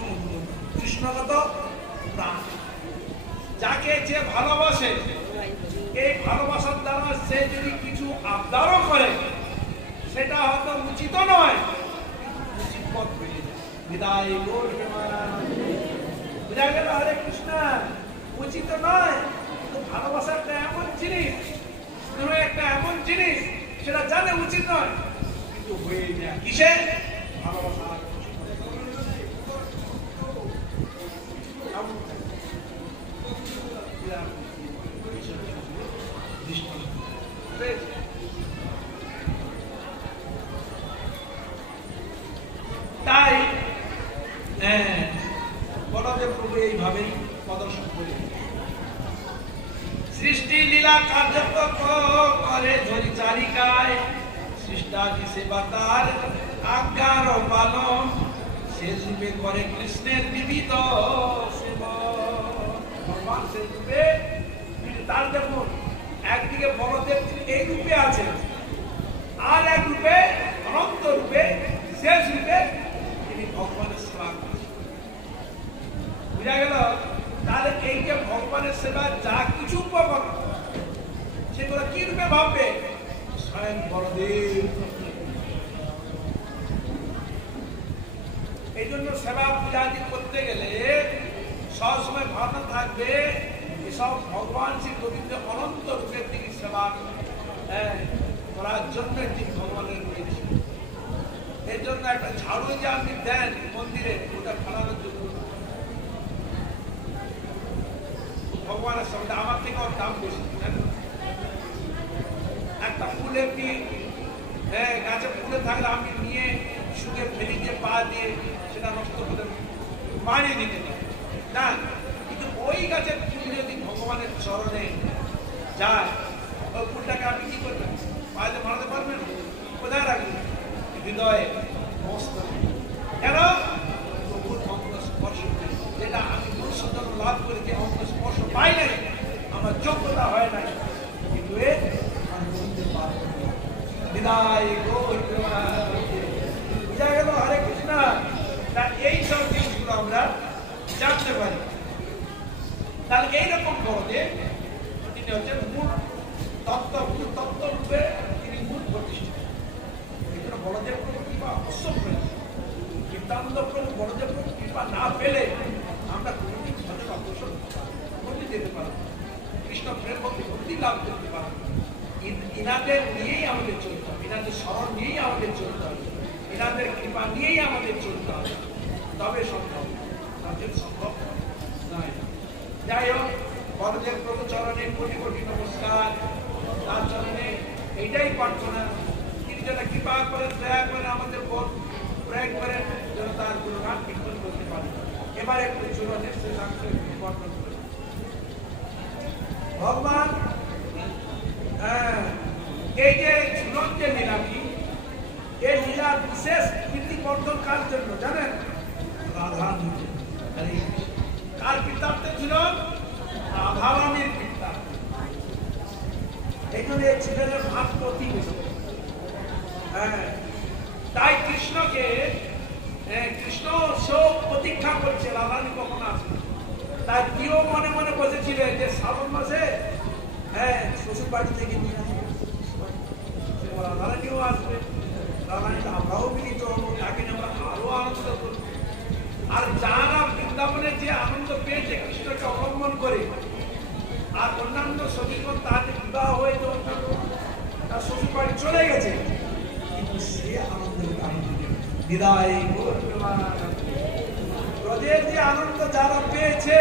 কৃষ্ণগত প্রাণ, যাকে যে ভালোবাসে, এই ভালোবাসার দ্বারা সে যদি কিছু আবদারও করে সেটা হয়তো উচিত নয়, উচিত পথ পেয়ে যায়। বিদায় গৌর প্রেমানন্দ। বুঝা গেল? হরে কৃষ্ণ, উচিত নয়, ভালোবাসা একটা এমন জিনিস, একটা এমন জিনিস সেটা জানে উচিত নয়, কিন্তু হয়ে যায় কিসে? ভালোবাসা। তাই বলদেব প্রভু এইভাবেই প্রদর্শন করে সৃষ্টি লীলা কার্য করে ধরি চারিকায়, সৃষ্টাদি সেবা তার আজ্ঞার পালন, সে রূপে করে কৃষ্ণের বিবিধ সেবা। ভগবান সেই রূপে, তার দেখুন একদিকে বলদেব এই রূপে আছে, আর এক রূপে অনন্ত রূপে শেষ রূপে তিনি ভগবানের সেবা করছেন। বুঝা গেল? তাহলে এই যে ভগবানের সেবা যা কিছু উপকরণ সেগুলো কি রূপে ভাববে? স্বয়ং বলদেব। এই জন্য সেবা পূজাদি করতে গেলে সবসময় ভাবনা থাকবে এসব ভগবান শ্রী গোবিন্দ অনন্ত রূপের তিনি সেবা করার জন্য তিনি ভগবানের রয়েছে। এর জন্য একটা ঝাড়ু যে আপনি দেন মন্দিরে, ওটা ফেলানোর জন্য ভগবানের সঙ্গে আমার থেকে ওর দাম বেশি। একটা ফুলে কি গাছে ফুলে থাকলে আমি নিয়ে শুকে ফেলি দিয়ে পা দিয়ে সেটা নষ্ট করে মারিয়ে দিতে না, কিন্তু ওই গাছের ফুল যদি ভগবানের চরণে যায়, ওই ফুলটাকে আপনি কি করবেন? পায়ে মারাতে পারবেন? কোথায় রাখবেন? হৃদয়ে মস্ত। কেন? প্রভুর অঙ্গ স্পর্শ, যেটা আমি পরিশোধন লাভ করে যে অঙ্গ স্পর্শ পাই নাই, আমার যোগ্যতা হয় নাই, কিন্তু আমি বলতে পারবো। বিদায় গৌর প্রেমানন্দ। বুঝা গেল? হরে কৃষ্ণ। তা এই সব জিনিসগুলো আমরা জানতে পারি। তাহলে এইরকম বলতে তিনি হচ্ছেন মূল তত্ত্ব রূপে তিনি মূল প্রতিষ্ঠিত। এই জন্য বলদেব প্রভু কৃপা অবশ্যই পেয়েছে। নিত্যানন্দ প্রভু বলদেব প্রভু কৃপা না পেলে আমরা কোনোদিন ভজন অগ্রসর কোনোদিন যেতে পারব, কৃষ্ণ প্রেম ভক্তি ভক্তি লাভ করতে পারব। ইনাদের নিয়েই আমাদের চলতে হবে, ইনাদের স্মরণ নিয়েই আমাদের চলতে হবে, ইনাদের কৃপা নিয়েই আমাদের চলতে হবে, তবে সম্ভব, তাদের সম্ভব নয়। যাই হোক, বলদেব প্রভু চরণে কোটি কোটি নমস্কার। তার চরণে এইটাই প্রার্থনা, তিনি যেন কৃপা করেন, দয়া করেন, আমাদের প্রয়োগ করেন, যেন তার গুণগান কীর্তন করতে পারে। এবার একটু চূড়নের শেষাংশ বর্ণন করি। ভগবান এই যে ঝুলন যে লীলাটি, এই লীলার বিশেষ কীর্তিবর্ধন কার জন্য জানেন? রাধা। কার কীর্তার্থে ঝুলন? রাধারানীর কীর্তার্থে। এই জন্য এই ছেলের ভাগ অতি বেশি। তাই কৃষ্ণকে কৃষ্ণ সব প্রতীক্ষা করছে রাধারানী কখন আসবে। তার কেউ মনে মনে বসেছিলেন যে শ্রাবণ মাসে শ্বশুর বাড়ি থেকে নিয়ে আসবে, রাধারানীও আসবে, রাধারানীতে আমরাও মিলিত হবো, তাকে আমরা আরো আনন্দ করবো। আর যারা বৃন্দাবনে যে আনন্দ পেয়েছে কৃষ্ণকে অবলম্বন করে, আর অন্যান্য সখীগণ তাদের বিবাহ হয়েছে, অন্যান্য তার শ্বশুর বাড়ি চলে গেছে, কিন্তু সে আনন্দের কারণে বিদায় ব্রজের যে আনন্দ যারা পেয়েছে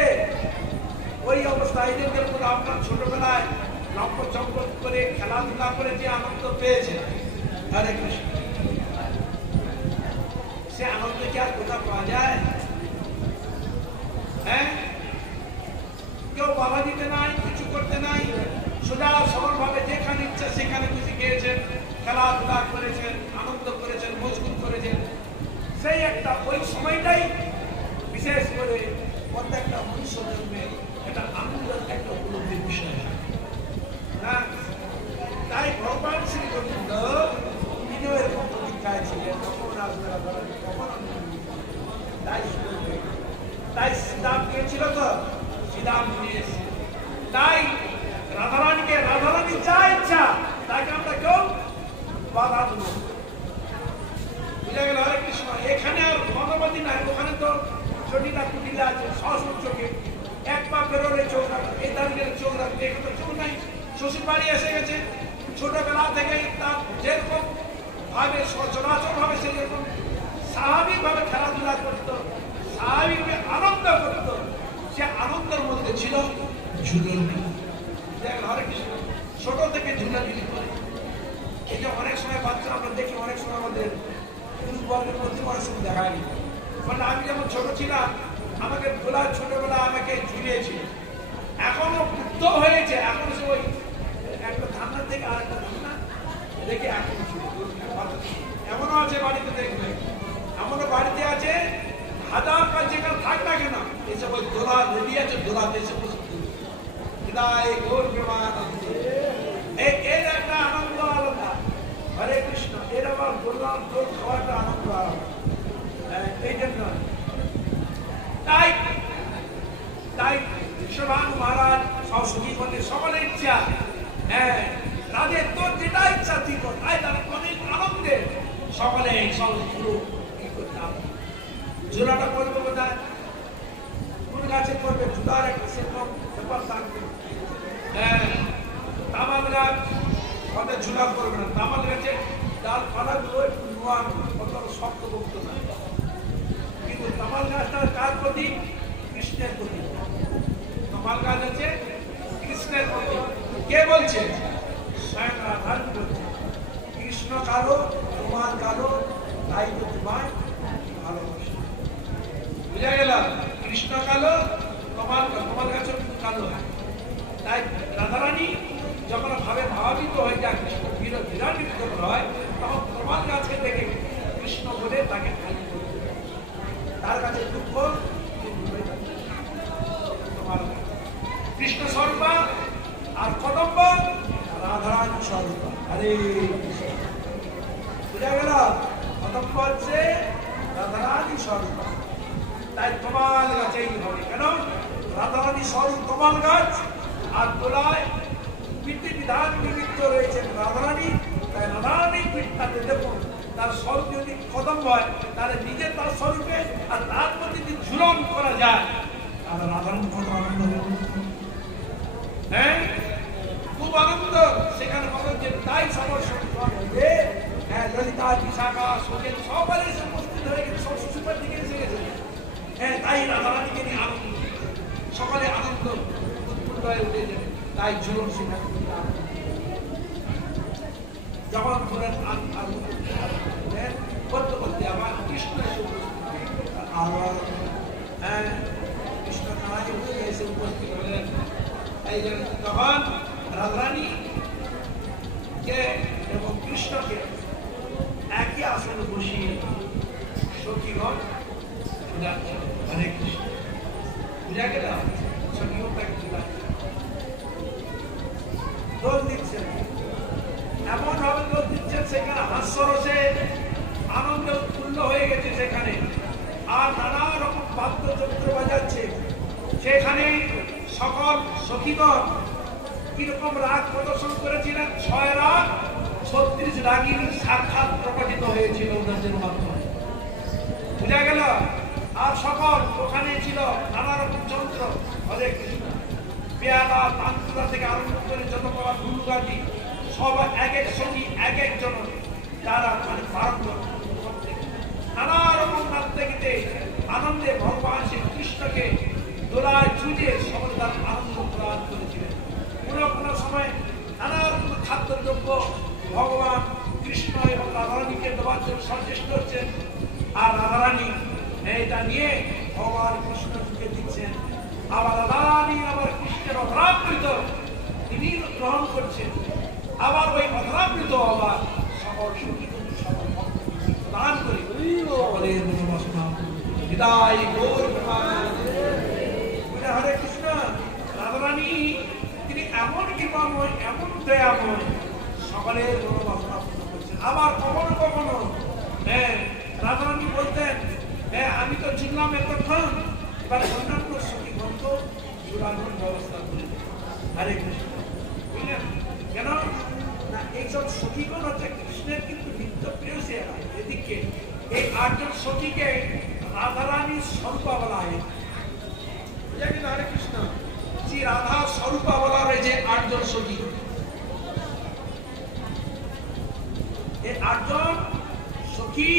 ওই অবস্থায় যেমন আপনার ছোটবেলায় লম্ব চম্পট করে খেলাধুলা করে যে আনন্দ পেয়েছে, হরে কৃষ্ণ, সে আনন্দ কি আর কোথাও পাওয়া যায়? হ্যাঁ, কেউ বাধা দিতে নাই, কিছু করতে নাই, সোজা সরল ভাবে যেখানে ইচ্ছা সেখানে খুশি গিয়েছেন, খেলাধুলা করেছেন, আনন্দ করেছেন, মজগুত করেছেন। সেই একটা ওই সময়টাই বিশেষ করে প্রত্যেকটা মনুষ্য জন্মের একটা আনন্দের একটা উপলব্ধির বিষয়। হ্যাঁ, তাই ভগবান শ্রী গোবিন্দ তিনিও এরকম প্রতীক্ষায় ছিলেন, কখন আসবে কখন তাই শ্রীরাম গিয়েছিল তো শ্রীরাম নিয়ে এসে, তাই রাধারানীকে রাধারানী যা ইচ্ছা তাকে আমরা কেউ বাধা দেব। বুঝা গেল? হরে কৃষ্ণ। এখানে আর ভগবতী নাই, ওখানে তো চটিলা কুটিলা আছে, সহসুর চোখে এক পা বেরোলে চোখ রাখবে, এই দাঁড়িয়ে চোখ রাখবে, এখানে তো চোখ নাই। শ্বশুর বাড়ি এসে গেছে, ছোটবেলা থেকে তার যেরকম ভাবে সচরাচর ভাবে সে যেরকম স্বাভাবিক ভাবে খেলাধুলা করতো, স্বাভাবিক আনন্দ করতো, সে আনন্দের মধ্যে ছিল ঝুলনি। হরে কৃষ্ণ। ছোট থেকে ঝুলাঝুলি করে, এই যে অনেক সময় বাচ্চা আমরা দেখি, অনেক সময় আমাদের পুরুষ বর্গের মধ্যে অনেক সময় দেখা গেল, মানে আমি যেমন ছোট ছিলাম আমাকে দোলা ছোটবেলা আমাকে ঝুলিয়েছিল, এখনো বুদ্ধ হয়েছে, এখন সে ওই একটা ধান্নার থেকে আর একটা ধান্না দেখে এখন এমনও আছে বাড়িতে, দেখবে এমনও বাড়িতে আছে হাজার কাজ যেখানে থাক না কেন এইসব ওই দোলা রেডি আছে, দোলা দেশে বসে এর একটা আনন্দ আলাদা। হরে কৃষ্ণ। এর আবার বললাম দোল খাওয়াটা আনন্দ আলাদা। এই জন্য তাই তাই বিশ্বভানু মহারাজ সব সুখী করলে সকলের ইচ্ছা, হ্যাঁ তাদের তোর যেটা ইচ্ছা তুই কর, তাই তারা অনেক আনন্দে সকলে সব পুরো কি করতাম। ঝোলাটা করবে কোথায়? কোন গাছে করবে? ঝুলার একটা সেরকম ব্যাপার থাকবে। হ্যাঁ, তামাল গাছ আমাদের ঝুলা করবে না, তামাল গাছে ডাল পালাগুলো একটু নোয়া, কত শক্ত বক্ত না, কিন্তু তামাল গাছটার কার প্রতীক? কৃষ্ণের প্রতীক। তামাল গাছ আছে কৃষ্ণের প্রতীক। কে বলছে? স্বয়ং রাধার বলছে, কৃষ্ণ কালো, তোমার কালো, তাই তো তোমায় ভালোবাসে। বুঝা গেল? কৃষ্ণ কালো, তোমার কাছে কালো হয়। তাই রাধারানী যখন ভাবে ভাবাবিত হয়ে যায়, কৃষ্ণ বিরান্বিত যখন হয়, তখন তোমার কাছে দেখে কৃষ্ণ বলে তাকে খালি করতে, তার কাছে দুঃখ তোমার কৃষ্ণ স্বরূপা, আর কদম্ব রাধারানী স্বরূপা। আরে বুঝা গেল? কদম্ব হচ্ছে রাধারানী স্বরূপা। তাই তোমার গাছেই হবে, কেন? রাধারানী স্বরূপ তোমার গাছ, আর তোলায় পিতৃ বিধান নিমিত্ত রয়েছেন রাধারানী। তাই রাধারানীর পিঠটাতে দেখুন, তার স্বরূপ যদি কদম্ব হয় তাহলে নিজে তার স্বরূপে আর তার প্রতি যদি ঝুলন করা যায় তাহলে রাধারানী কত আনন্দ হবে। হ্যাঁ, খুব আনন্দ সেখানে পাবেন। যে তাই সবার সঙ্গে হ্যাঁ ললিতা, বিশাখা, সোজেন সবাই এসে উপস্থিত হয়ে গেছে, সব শ্বশুরবাড়ি থেকে এসে গেছে। হ্যাঁ, তাই রাধারানীকে নিয়ে আনন্দ, সকালে আনন্দ উৎপন্ন হয়ে উঠে যাবে। তাই ঝুলন সেখানে যখন ধরেন করতে করতে আমার কৃষ্ণ এসে আবার হ্যাঁ কৃষ্ণ নারায়ণ এসে উপস্থিত হলেন। এই জন্য তখন রাধারানী কে এবং কৃষ্ণকে একই আসনে বসিয়ে সখীগণ বুঝাচ্ছে হরে কৃষ্ণ। বুঝা গেল? সখীগণ তাকে বুঝাচ্ছে, দোষ দিচ্ছেন, এমন ভাবে দোষ দিচ্ছেন সেখানে হাস্যরসে আনন্দে উৎফুল্ল হয়ে গেছে সেখানে, আর নানা রকম বাদ্যযন্ত্র বাজাচ্ছে। সেখানে সকল সখীগণ কিরকম রাগ প্রদর্শন করেছিলেন, 6 রাগ 36 রাগিনী সাক্ষাৎ প্রকটিত হয়েছিল ওদের মাধ্যমে, বুঝা গেল। আর সকল ওখানে ছিল নানা রকম যন্ত্র, হরে কৃষ্ণ, পেয়ালা তান্ত্রিকা থেকে আরম্ভ করে যত পাওয়া দুর্গাজি সব এক এক সঙ্গী এক একজন তারা মানে পারঙ্গম করতে নানা রকম নাচতে গীতে আনন্দে ভগবান শ্রীকৃষ্ণকে দোলায় ঝুলিয়ে সকলে তার আনন্দ প্রদান করেছিলেন। কোনো সময় নানা রকম খাদ্যদ্রব্য ভগবান কৃষ্ণ এবং রাধারানীকে দেওয়ার জন্য সচেষ্ট হচ্ছেন, আর রাধারানী এটা নিয়ে ভগবান কৃষ্ণকে দিচ্ছেন। আবার রাধারানী আবার কৃষ্ণের অধরাবৃত তিনি গ্রহণ করছেন, আবার ওই অধরাবৃত আবার সকল সুখী সকল দান করে সকলের মনোবাসনা বিদায় গৌর হরে কৃষ্ণ। রাধারানী তিনি এমন কৃপাময় এমন দয়াময় সকলের মনোবাসনা পূর্ণ করছেন। আবার কখনো কখনো রাধারানী বলতেন, আমি তো চিনলাম এতক্ষণ, এবার অন্যান্য সখী গ্রন্থ চূড়ানোর ব্যবস্থা করে। হরে কৃষ্ণ, বুঝলেন কেন না? এইসব সখীগণ হচ্ছে কৃষ্ণের কিন্তু নিত্য প্রেয়সীরা। এদিকে এই 8 জন সখীকে রাধারানীর স্বরূপা বলা হয়, বুঝা গেল? হরে কৃষ্ণ, শ্রী রাধা স্বরূপা বলা হয়েছে 8 জন সখী। এই 8 জন সখী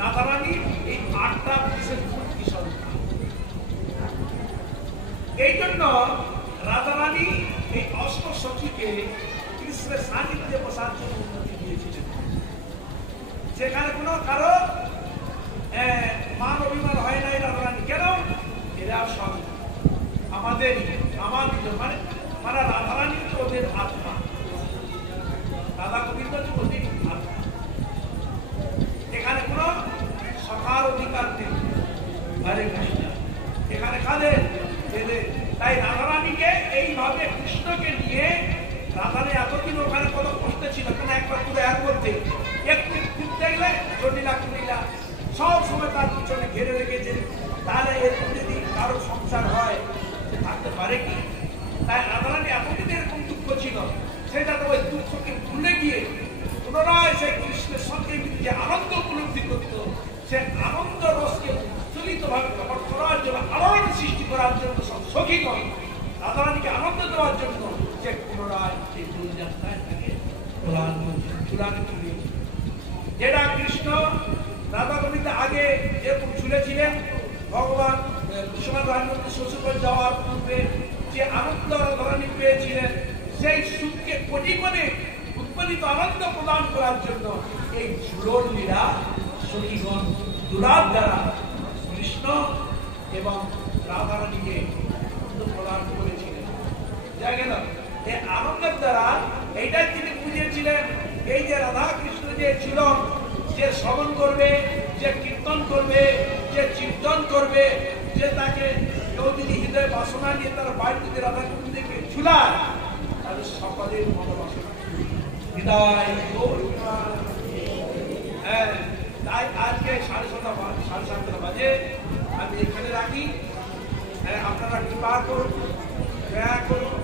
রাধারানীর এই 8টা বিশেষ মূর্তি স্বরূপ। এই জন্য রাধারানী এই অষ্ট সখীকে কৃষ্ণের সান্নিধ্যে বসার জন্য অনুমতি দিয়েছিলেন, যেখানে কোনো কারো মান অভিমান হয় নাই। রাধারানী কেন? এরা সব আমাদের মানে মানে রাধারানী তো ওদের আত্মা, রাধা গোবিন্দ তো ওদের আত্মা, এখানে কোন সকার অধিকার নেই। হরে কৃষ্ণ, এখানে কাদের? এদের। তাই রাধারানীকে এইভাবে কৃষ্ণকে নিয়ে রাধারানী এতদিন ওখানে কত কষ্ট ছিল, কেন একবার পুরো এর মধ্যে একটু ঘুরতে গেলে চটিলা কুলিলা সব সময় তার পিছনে ঘিরে রেখেছে। তাহলে এরকম যদি কারো সংসার হয় সে থাকতে পারে কি? তাই রাধারানী এতদিন এরকম দুঃখ ছিল, সেটা তো ওই দুঃখকে ভুলে গিয়ে পুনরায় সেই কৃষ্ণের সঙ্গে যে আনন্দ উপলব্ধি করত, সে আনন্দ রসকে উত্তোলিত ভাবে প্রকট করার জন্য, আলোড়ন সৃষ্টি করার জন্য সব সখীগণ রাধারানীকে আনন্দ দেওয়ার জন্য সে পুনরায় সেই দোল যাত্রায় তাকে ঝুলানে তুলিয়েছে। যেটা কৃষ্ণ রাধা গোবিন্দ আগে যেরকম ঝুলেছিলেন, ভগবান বিশ্বনাথ শ্বশুর যাওয়ার পূর্বে যে আনন্দ রাধারানী পেয়েছিলেন, সেই সুখকে কোটি কোণে উৎপাদিত আনন্দ প্রদান করার জন্য এই ঝুলন লীলা সখীগণ দুরাত দ্বারা কৃষ্ণ এবং রাধারানীকে আনন্দ প্রদান করেছিলেন। যা গেল এই আনন্দের দ্বারা এইটাই তিনি বুঝিয়েছিলেন, এই যে রাধা কৃষ্ণ যে ছিল, যে শ্রবণ করবে, যে কীর্তন করবে, যে চিন্তন করবে, যে তাকে কেউ যদি হৃদয় বাসনা নিয়ে তার বাড়ি যদি রাধা কৃষ্ণকে ঝুলায়, তাহলে সকলের মনোবাসনা হৃদয়। হ্যাঁ, তাই আজকে 7:30 বাজে আমি এখানে রাখি। হ্যাঁ, আপনারা কৃপা করুন, দয়া করুন।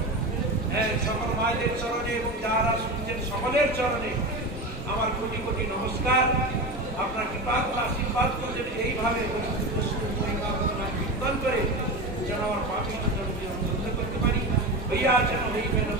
হ্যাঁ, সকল মায়েদের চরণে এবং যারা শুনছেন সকলের চরণে আমার কোটি কোটি নমস্কার। আপনার কৃপা আশীর্বাদ করছেন এইভাবে কীর্তন করে যেন আমার পাপিষ্ঠ জনকে করতে পারি। হইয়া যেন হইবে না